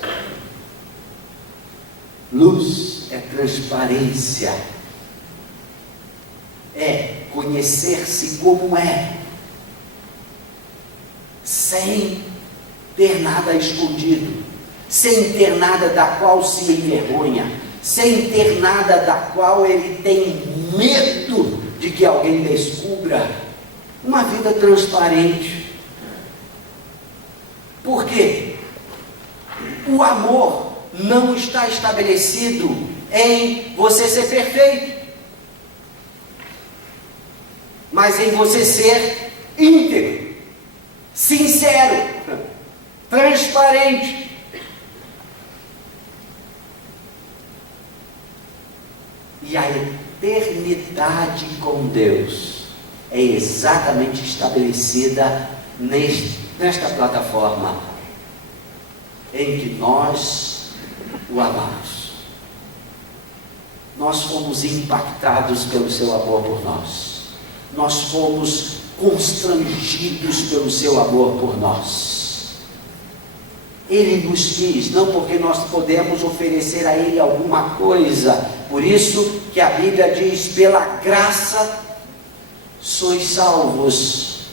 Luz é transparência, é conhecer-se como é, sem ter nada escondido, sem ter nada da qual se envergonha, sem ter nada da qual ele tem medo de que alguém descubra. Uma vida transparente. Por quê? O amor não está estabelecido em você ser perfeito, mas em você ser íntegro, sincero, transparente. E a eternidade com Deus é exatamente estabelecida nesta plataforma em que nós o amamos. Nós fomos impactados pelo seu amor por nós. Nós fomos constrangidos pelo seu amor por nós. Ele nos quis, não porque nós podemos oferecer a Ele alguma coisa. Por isso que a Bíblia diz: pela graça sois salvos.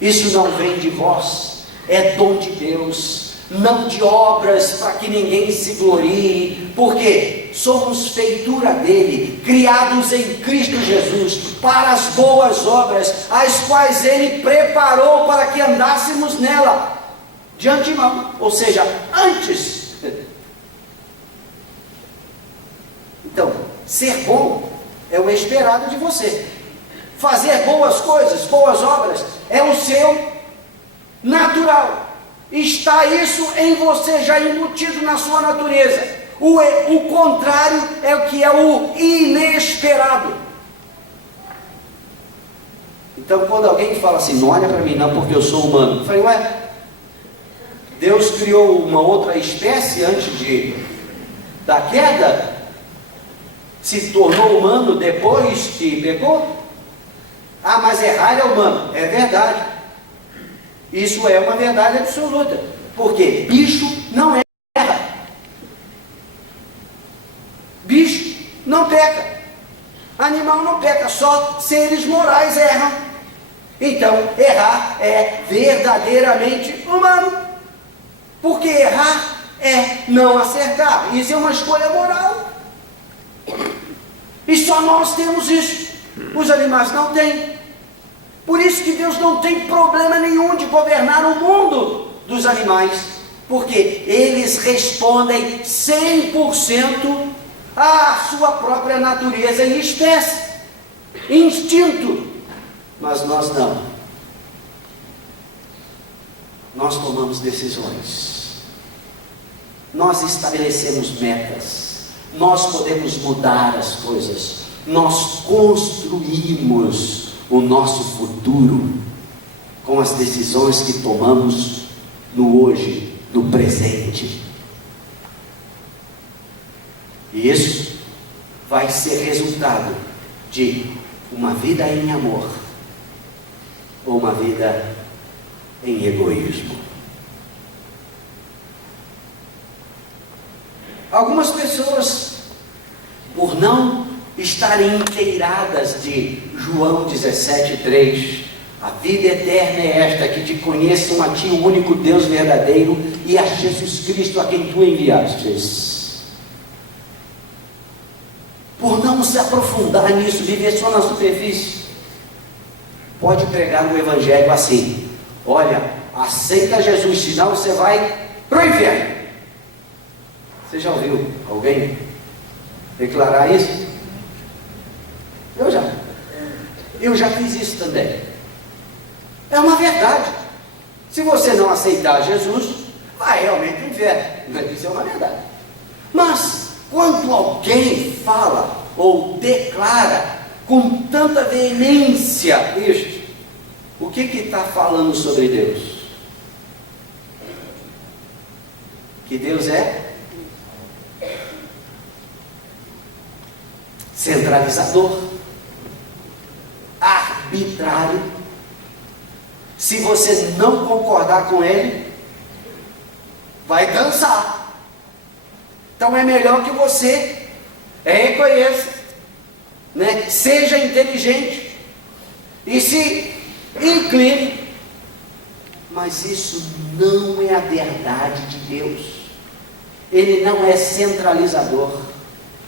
Isso não vem de vós, é dom de Deus, não de obras para que ninguém se glorie, porque somos feitura dele, criados em Cristo Jesus, para as boas obras, as quais ele preparou para que andássemos nela, de antemão, ou seja, antes. Então, ser bom é o esperado de você. Fazer boas coisas, boas obras, é o seu natural. Está isso em você, já embutido na sua natureza. O contrário é o que é o inesperado. Então, quando alguém fala assim: não olha para mim não, porque eu sou humano. Eu falei: ué, Deus criou uma outra espécie antes da queda? Se tornou humano depois que pecou? Ah, mas errar é humano. É verdade. Isso é uma verdade absoluta. Porque bicho não erra. Bicho não peca. Animal não peca. Só seres morais erram. Então, errar é verdadeiramente humano. Porque errar é não acertar. Isso é uma escolha moral. E só nós temos isso. Os animais não têm. Por isso que Deus não tem problema nenhum de governar o mundo dos animais, porque eles respondem 100% à sua própria natureza e espécie, instinto. Mas nós não. Nós tomamos decisões, nós estabelecemos metas, nós podemos mudar as coisas, nós construímos o nosso futuro com as decisões que tomamos no hoje, no presente. E isso vai ser resultado de uma vida em amor ou uma vida em egoísmo. Algumas pessoas, por não estarem inteiradas de João 17,3, a vida eterna é esta, que te conheçam a ti, o único Deus verdadeiro, e a Jesus Cristo a quem tu enviastes. Por não se aprofundar nisso, viver só na superfície, pode pregar o evangelho assim: olha, aceita Jesus, senão você vai para o inferno. Você já ouviu alguém declarar isso? Eu já fiz isso também. É uma verdade. Se você não aceitar Jesus, vai realmente para o inferno. Isso é uma verdade. Mas quando alguém fala ou declara com tanta veemência isto, o que está falando sobre Deus? Que Deus é centralizador, arbitrário. Se você não concordar com ele, vai dançar. Então é melhor que você reconheça, né? Seja inteligente e se incline. Mas isso não é a verdade de Deus. Ele não é centralizador,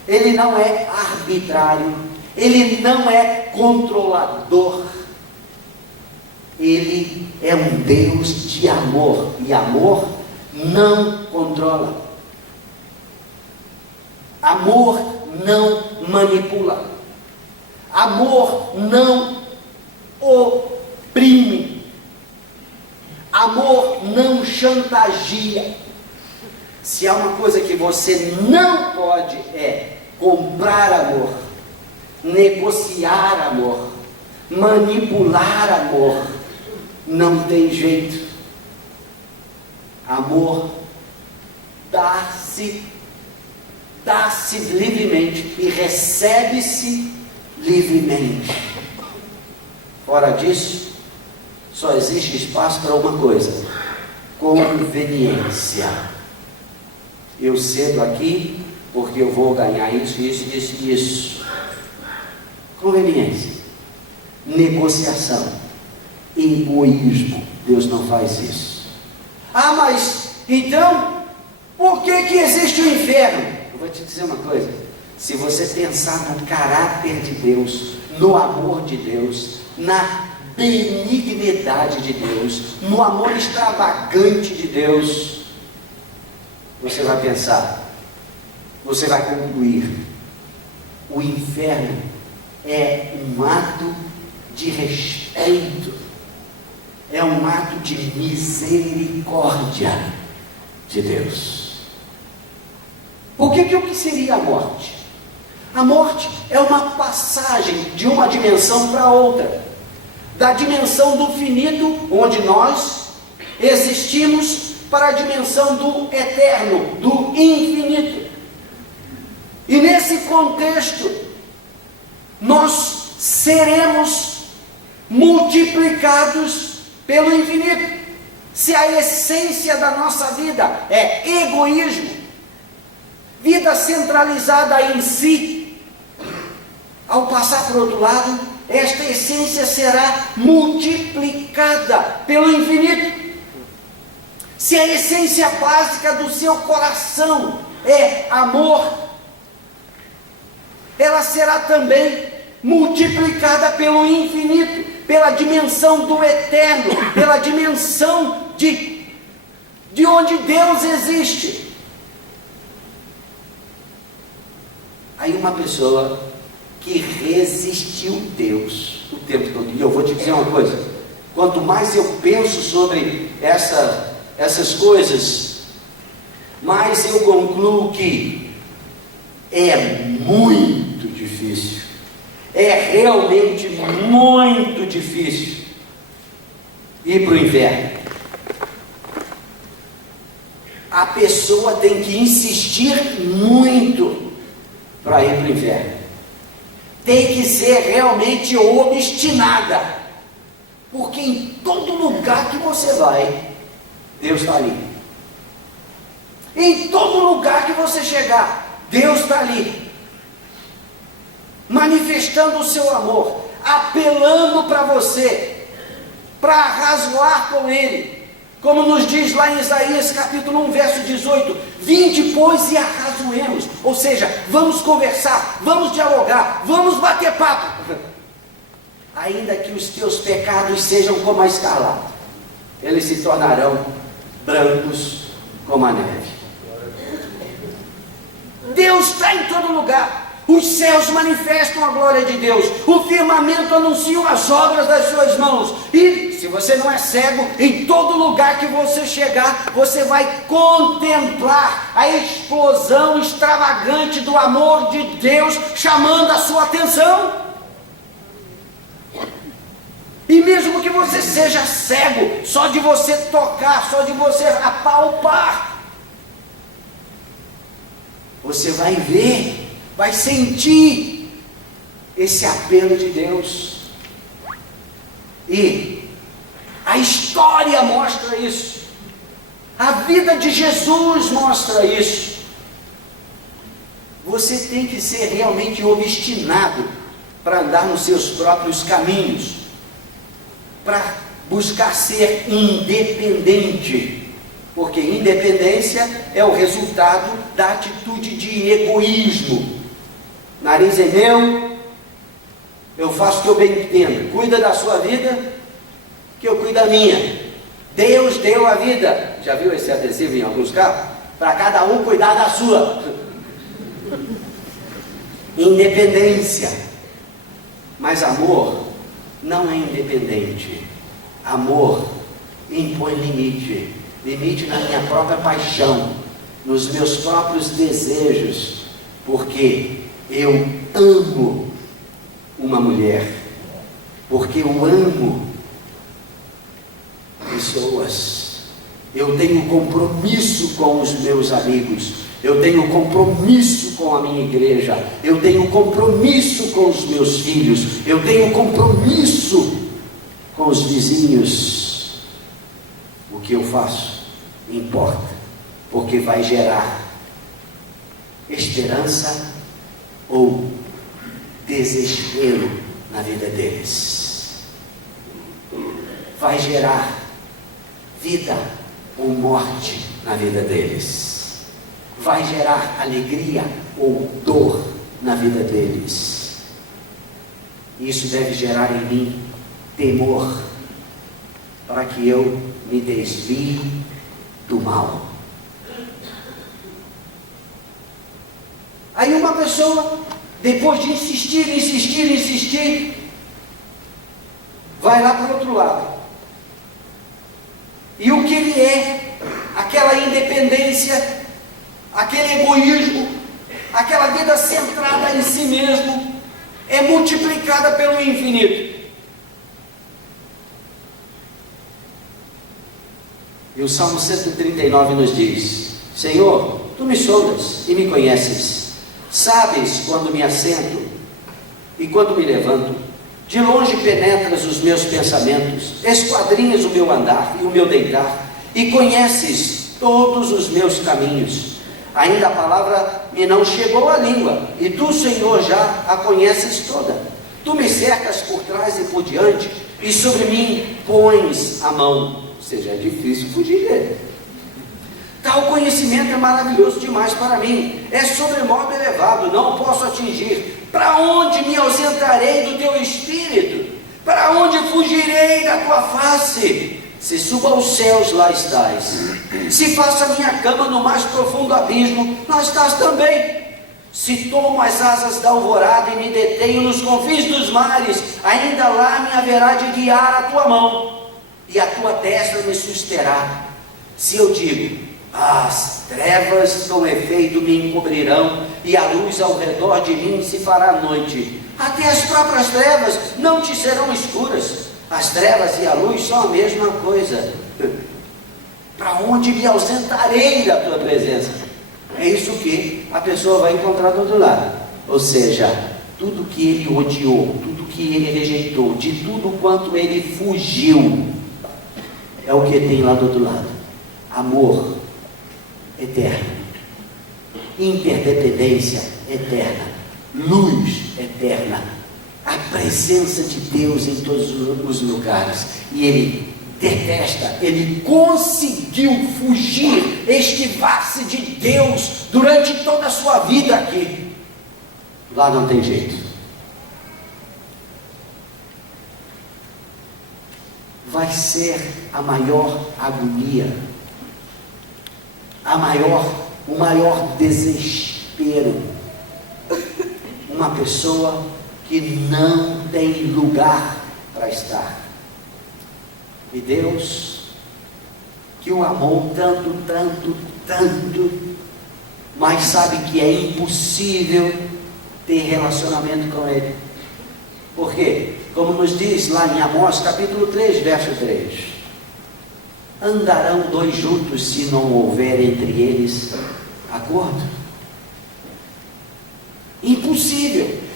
ele não é arbitrário, ele não é controlador. Ele é um Deus de amor, e amor não controla. Amor não manipula. Amor não oprime. Amor não chantageia. Se há uma coisa que você não pode é comprar amor, negociar amor, manipular amor. Não tem jeito. Amor dá-se livremente e recebe-se livremente. Fora disso, só existe espaço para uma coisa: conveniência. Eu cedo aqui porque eu vou ganhar isso, isso, isso, isso. Conveniência, negociação, egoísmo. Deus não faz isso. Ah, mas então, por que existe o inferno? Eu vou te dizer uma coisa: se você pensar no caráter de Deus, no amor de Deus, na benignidade de Deus, no amor extravagante de Deus, você vai pensar, você vai concluir: o inferno é um ato de respeito, é um ato de misericórdia de Deus. O que seria a morte? A morte é uma passagem de uma dimensão para outra, da dimensão do finito, onde nós existimos, para a dimensão do eterno, do infinito. E nesse contexto, nós seremos multiplicados pelo infinito. Se a essência da nossa vida é egoísmo, vida centralizada em si, ao passar para o outro lado, esta essência será multiplicada pelo infinito. Se a essência básica do seu coração é amor, ela será também multiplicada pelo infinito, pela dimensão do eterno, pela dimensão de onde Deus existe. Aí uma pessoa que resistiu Deus o tempo todo, e eu vou te dizer uma coisa: quanto mais eu penso sobre essas coisas, mais eu concluo que é muito difícil, é realmente muito difícil ir para o inferno. A pessoa tem que insistir muito para ir para o inferno, tem que ser realmente obstinada, porque em todo lugar que você vai, Deus está ali. Em todo lugar que você chegar, Deus está ali, manifestando o seu amor, apelando para você, para arrazoar com Ele, como nos diz lá em Isaías capítulo 1, verso 18: vinde, pois, e arrazoemos. Ou seja, vamos conversar, vamos dialogar, vamos bater papo. Ainda que os teus pecados sejam como a escarlate, eles se tornarão brancos como a neve. Deus está em todo lugar. Os céus manifestam a glória de Deus, o firmamento anuncia as obras das suas mãos. E se você não é cego, em todo lugar que você chegar, você vai contemplar a explosão extravagante do amor de Deus chamando a sua atenção. E mesmo que você seja cego, só de você tocar, só de você apalpar, você vai ver, vai sentir esse apelo de Deus. E a história mostra isso, a vida de Jesus mostra isso. Você tem que ser realmente obstinado para andar nos seus próprios caminhos, para buscar ser independente, porque independência é o resultado da atitude de egoísmo. Nariz é meu, eu faço o que eu bem entendo, cuida da sua vida, que eu cuido da minha. Deus deu a vida, já viu esse adesivo em alguns carros? Para cada um cuidar da sua. independência. Mas amor não é independente. Amor impõe limite. Limite na minha própria paixão, nos meus próprios desejos, porque eu amo uma mulher, porque eu amo pessoas, eu tenho compromisso com os meus amigos, eu tenho compromisso com a minha igreja, eu tenho compromisso com os meus filhos, eu tenho compromisso com os vizinhos. O que eu faço importa, porque vai gerar esperança ou desespero na vida deles, vai gerar vida ou morte na vida deles, vai gerar alegria ou dor na vida deles. Isso deve gerar em mim temor, para que eu me desvie do mal. Aí uma pessoa, depois de insistir, vai lá para o outro lado. E o que ele é, aquela independência, aquele egoísmo, aquela vida centrada em si mesmo, é multiplicada pelo infinito. E o Salmo 139 nos diz: Senhor, Tu me sondas e me conheces, sabes quando me assento e quando me levanto, de longe penetras os meus pensamentos, esquadrinhas o meu andar e o meu deitar, e conheces todos os meus caminhos. Ainda a palavra me não chegou à língua, e Tu, Senhor, já a conheces toda. Tu me cercas por trás e por diante, e sobre mim pões a mão. Ou seja, é difícil fugir dele. Tal conhecimento é maravilhoso demais para mim, é sobremodo elevado, não posso atingir. Para onde me ausentarei do Teu Espírito? Para onde fugirei da Tua face? Se suba aos céus, lá estás. Se faço a minha cama no mais profundo abismo, lá estás também. Se tomo as asas da alvorada e me detenho nos confins dos mares, ainda lá me haverá de guiar a Tua mão, e a Tua destra me susterá. Se eu digo: as trevas com efeito me encobrirão, e a luz ao redor de mim se fará noite, até as próprias trevas não te serão escuras. As trevas e a luz são a mesma coisa. Para onde me ausentarei da Tua presença? É isso que a pessoa vai encontrar do outro lado. Ou seja, tudo que ele odiou, tudo que ele rejeitou, de tudo quanto ele fugiu, é o que tem lá do outro lado. Amor eterno, interdependência eterna, luz eterna, a presença de Deus em todos os lugares. E ele detesta, ele conseguiu fugir, esquivar-se de Deus durante toda a sua vida aqui. Lá não tem jeito. Vai ser a maior agonia, o maior desespero. Uma pessoa que não tem lugar para estar. E Deus, que o amou tanto, mas sabe que é impossível ter relacionamento com Ele. Por quê? Como nos diz lá em Amós capítulo 3, verso 3: andarão dois juntos se não houver entre eles acordo? Impossível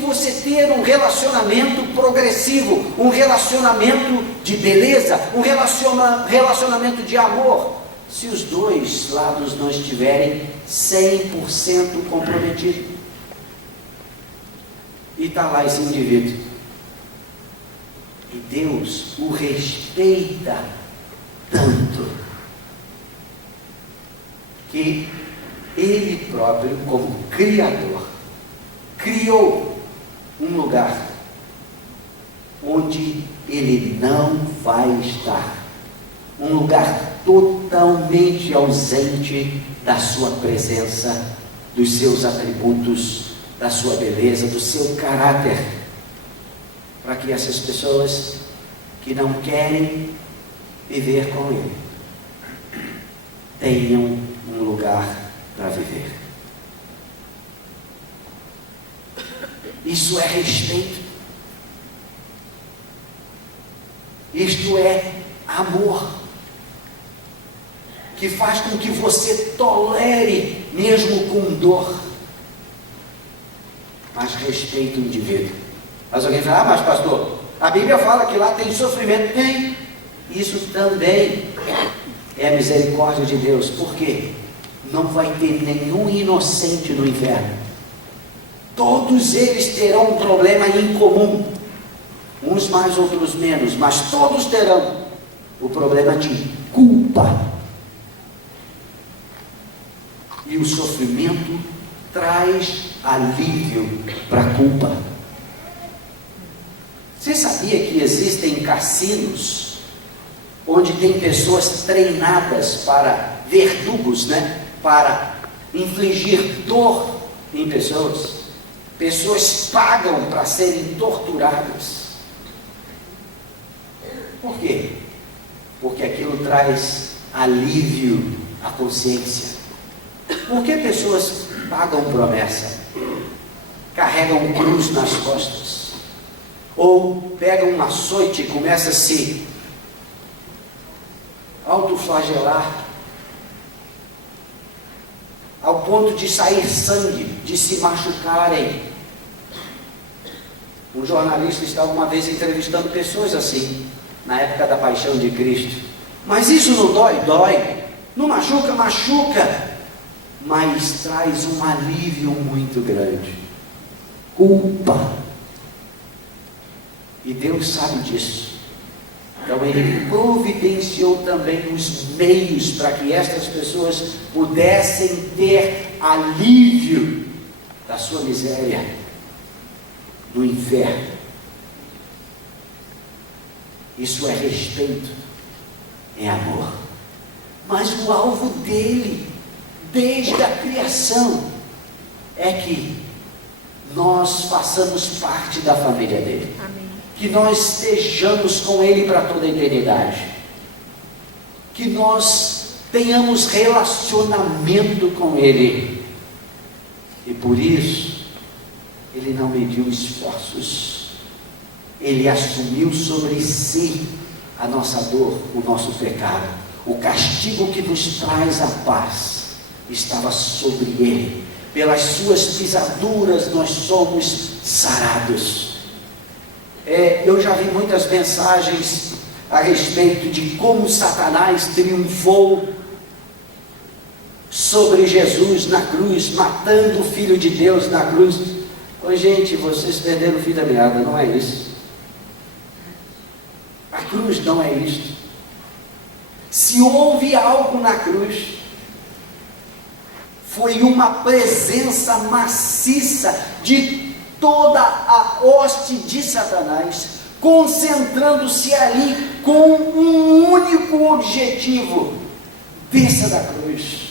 você ter um relacionamento progressivo, um relacionamento de beleza, um relacionamento de amor, se os dois lados não estiverem 100% comprometidos. E está lá esse indivíduo, e Deus o respeita tanto, que Ele próprio, como Criador, criou um lugar onde Ele não vai estar, um lugar totalmente ausente da sua presença, dos seus atributos, da sua beleza, do seu caráter, para que essas pessoas que não querem viver com Ele tenham um lugar para viver. Isso é respeito. Isto é amor, que faz com que você tolere mesmo com dor, mas respeite o indivíduo. Mas alguém fala: mas pastor, a Bíblia fala que lá tem sofrimento. Tem. Isso também é a misericórdia de Deus. Por quê? Não vai ter nenhum inocente no inferno. Todos eles terão um problema em comum, uns mais, outros menos, mas todos terão o problema de culpa. E o sofrimento traz alívio para a culpa. Você sabia que existem cassinos onde tem pessoas treinadas para verdugos, para infligir dor em pessoas? Pessoas pagam para serem torturadas. Por quê? Porque aquilo traz alívio à consciência. Por que pessoas pagam promessa? Carregam cruz nas costas, ou pegam um açoite e começam a se autoflagelar, ao ponto de sair sangue, de se machucarem. Um jornalista estava uma vez entrevistando pessoas assim, na época da paixão de Cristo. Mas isso não dói? Dói. Não machuca? Machuca. Mas traz um alívio muito grande. Culpa. E Deus sabe disso. Então Ele providenciou também os meios para que estas pessoas pudessem ter alívio da sua miséria no inferno. Isso é respeito, é amor. Mas o alvo dele, desde a criação, é que nós façamos parte da família dele. Amém. Que nós estejamos com Ele para toda a eternidade, que nós tenhamos relacionamento com Ele, e por isso Ele não mediu esforços, Ele assumiu sobre si a nossa dor, o nosso pecado. O castigo que nos traz a paz estava sobre Ele, pelas suas pisaduras nós somos sarados. Eu já vi muitas mensagens a respeito de como Satanás triunfou sobre Jesus na cruz, matando o Filho de Deus na cruz. Oi, gente, vocês perderam o fio da meada, não é isso. A cruz não é isto. Se houve algo na cruz, foi uma presença maciça de toda a hoste de Satanás, concentrando-se ali com um único objetivo: desça da cruz.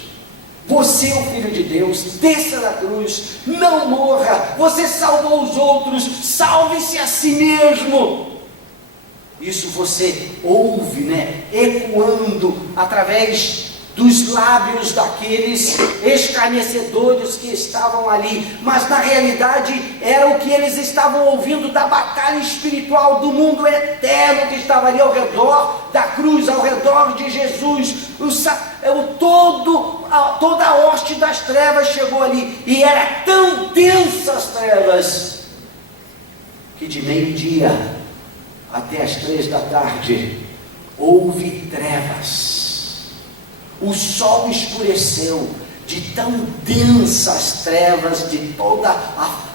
Você é o Filho de Deus, desça da cruz, não morra. Você salvou os outros, salve-se a si mesmo. Isso você ouve, ecoando através dos lábios daqueles escarnecedores que estavam ali, mas na realidade era o que eles estavam ouvindo da batalha espiritual do mundo eterno que estava ali ao redor da cruz, ao redor de Jesus. Toda a hoste das trevas chegou ali, e era tão densa as trevas que de meio-dia até as 3 da tarde houve trevas. O sol escureceu, de tão densas trevas, de todas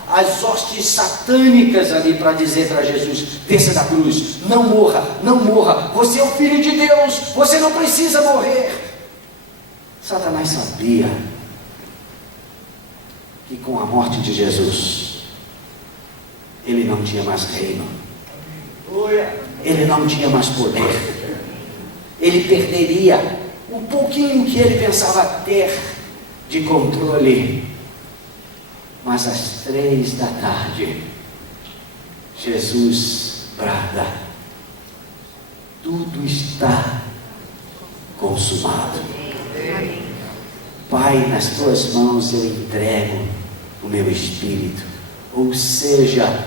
as hostes satânicas ali, para dizer para Jesus: desça da cruz, não morra, não morra, você é o Filho de Deus, você não precisa morrer. Satanás sabia que com a morte de Jesus, ele não tinha mais reino, ele não tinha mais poder, ele perderia o pouquinho que ele pensava ter de controle. Mas às 3 da tarde, Jesus brada: tudo está consumado. Pai, nas tuas mãos eu entrego o meu espírito. Ou seja,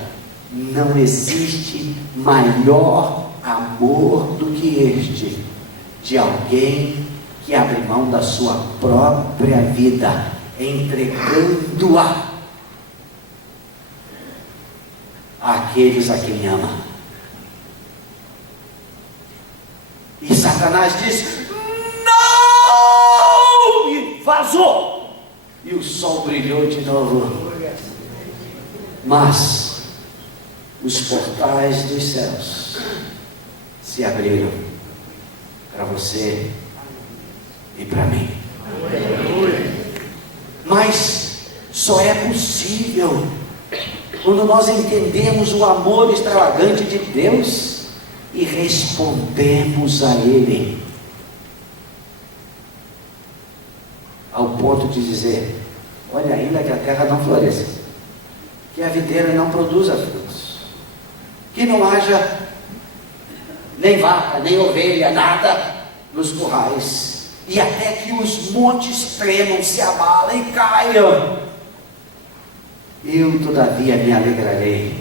não existe maior amor do que este, de alguém que abre mão da sua própria vida, entregando-a àqueles a quem ama. E Satanás diz: não! E vazou. E o sol brilhou de novo. Mas os portais dos céus se abriram para você e para mim. Mas só é possível quando nós entendemos o amor extravagante de Deus e respondemos a Ele, ao ponto de dizer: olha, ainda que a terra não floresça, que a videira não produza frutos, que não haja nem vaca, nem ovelha, nada nos currais, e até que os montes tremam, se abalem e caiam, eu todavia me alegrarei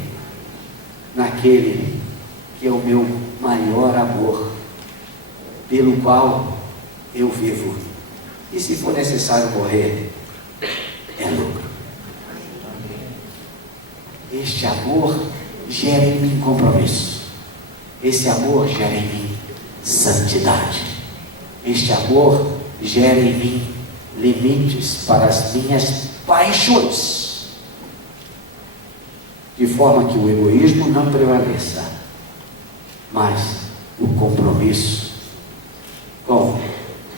naquele que é o meu maior amor, pelo qual eu vivo, e se for necessário morrer, é lucro. Este amor gera em mim compromisso. Esse amor gera em mim santidade. Este amor gera em mim limites para as minhas paixões, de forma que o egoísmo não prevaleça, mas o compromisso com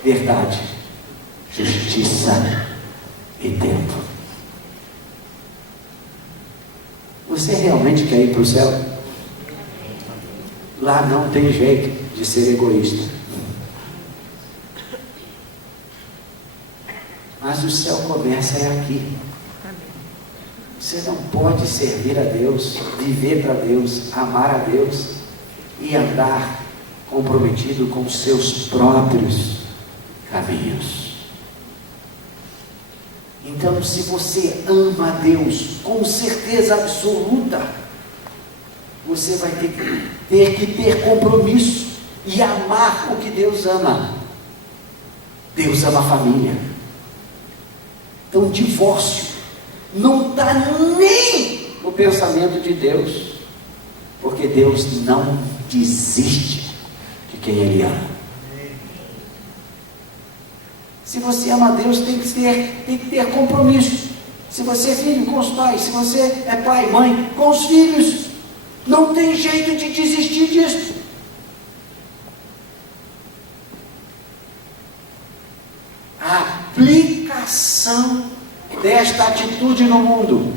verdade, justiça e tempo. Você realmente quer ir para o céu? Lá não tem jeito de ser egoísta. Mas o céu começa aqui. Você não pode servir a Deus, viver para Deus, amar a Deus e andar comprometido com os seus próprios caminhos. Então, se você ama a Deus com certeza absoluta, você vai ter que ter compromisso e amar o que Deus ama. Deus ama a família. Então, divórcio não está nem no pensamento de Deus, porque Deus não desiste de quem Ele ama. Se você ama a Deus, tem que ter compromisso. Se você é filho, com os pais. Se você é pai, mãe, com os filhos. Não tem jeito de desistir disso. A aplicação desta atitude no mundo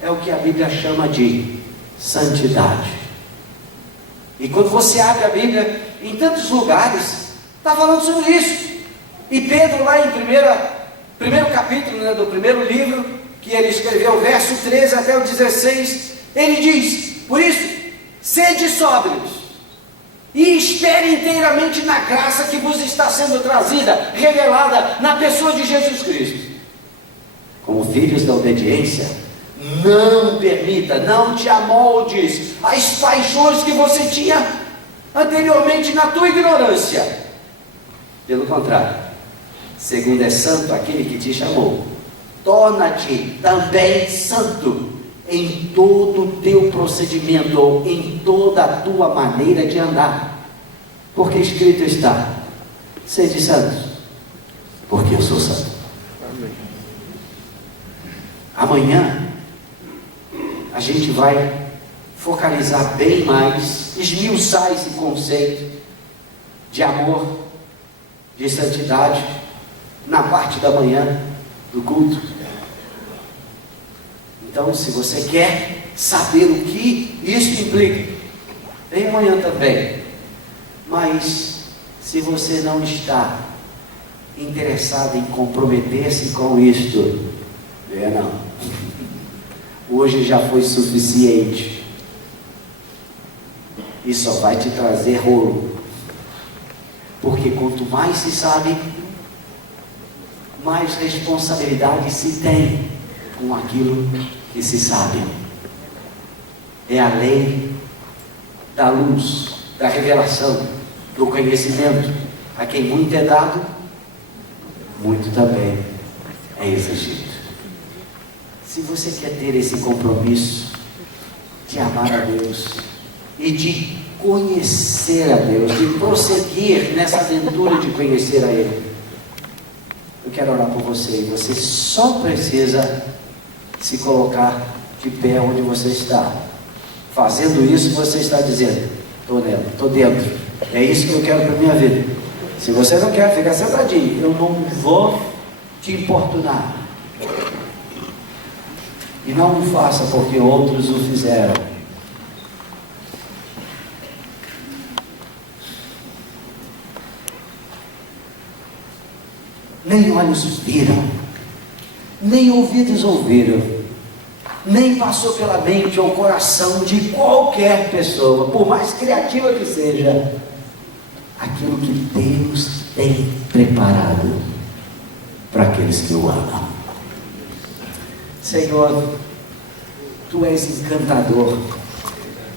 é o que a Bíblia chama de santidade. E quando você abre a Bíblia, em tantos lugares, está falando sobre isso. E Pedro, lá em primeiro capítulo, né, do primeiro livro, que ele escreveu, verso 13 até o 16, ele diz: por isso, sede sóbrios, e espere inteiramente na graça que vos está sendo trazida, revelada na pessoa de Jesus Cristo. Como filhos da obediência, não permita, não te amoldes às paixões que você tinha anteriormente na tua ignorância. Pelo contrário, segundo é santo aquele que te chamou, torna-te também santo em todo o teu procedimento, ou em toda a tua maneira de andar, porque escrito está: sede santos, porque eu sou santo. Amanhã a gente vai focalizar bem mais, esmiuçar esse conceito de amor, de santidade, na parte da manhã do culto. Então, se você quer saber o que isso implica, vem amanhã também. Mas se você não está interessado em comprometer-se com isto, venha não. hoje já foi suficiente. E só vai te trazer rolo. Porque quanto mais se sabe, mais responsabilidade se tem com aquilo que se sabe. É a lei da luz, da revelação, do conhecimento. A quem muito é dado, muito também é exigido. Se você quer ter esse compromisso de amar a Deus e de conhecer a Deus, de prosseguir nessa aventura de conhecer a Ele, eu quero orar por você. E você só precisa se colocar de pé onde você está. Fazendo isso, você está dizendo: estou dentro. É isso que eu quero para a minha vida. Se você não quer, fica sentadinho. Eu não vou te importunar. E não o faça porque outros o fizeram. Nem olhos viram, nem ouvidos ouviram, nem passou pela mente ou coração de qualquer pessoa, por mais criativa que seja, aquilo que Deus tem preparado para aqueles que o amam. Senhor, Tu és encantador.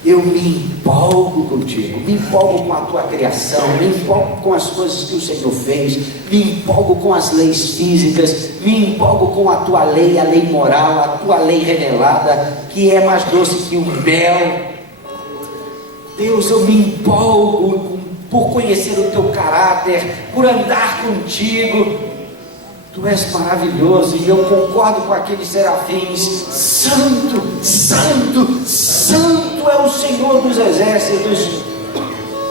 Eu me empolgo contigo, me empolgo com a Tua criação, me empolgo com as coisas que o Senhor fez, me empolgo com as leis físicas, me empolgo com a Tua lei, a lei moral, a Tua lei revelada, que é mais doce que o mel. Deus, eu me empolgo por conhecer o Teu caráter, por andar contigo. Tu és maravilhoso, e eu concordo com aqueles serafins: Santo, Santo, Santo é o Senhor dos exércitos.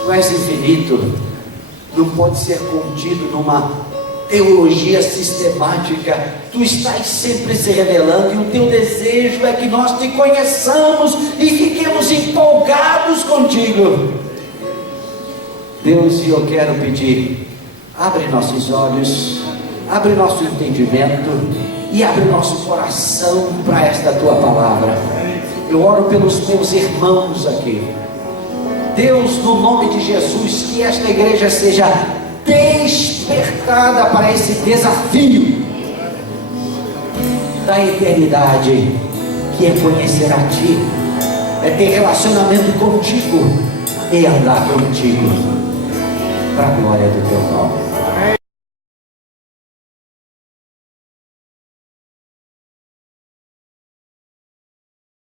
Tu és infinito, não pode ser contido numa teologia sistemática. Tu estás sempre se revelando, e o Teu desejo é que nós Te conheçamos e fiquemos empolgados contigo. Deus, e eu quero pedir: abre nossos olhos, abre nosso entendimento e abre nosso coração para esta Tua palavra. Eu oro pelos meus irmãos aqui. Deus, no nome de Jesus, que esta igreja seja despertada para esse desafio da eternidade, que é conhecer a Ti, é ter relacionamento contigo e andar contigo, para a glória do Teu nome.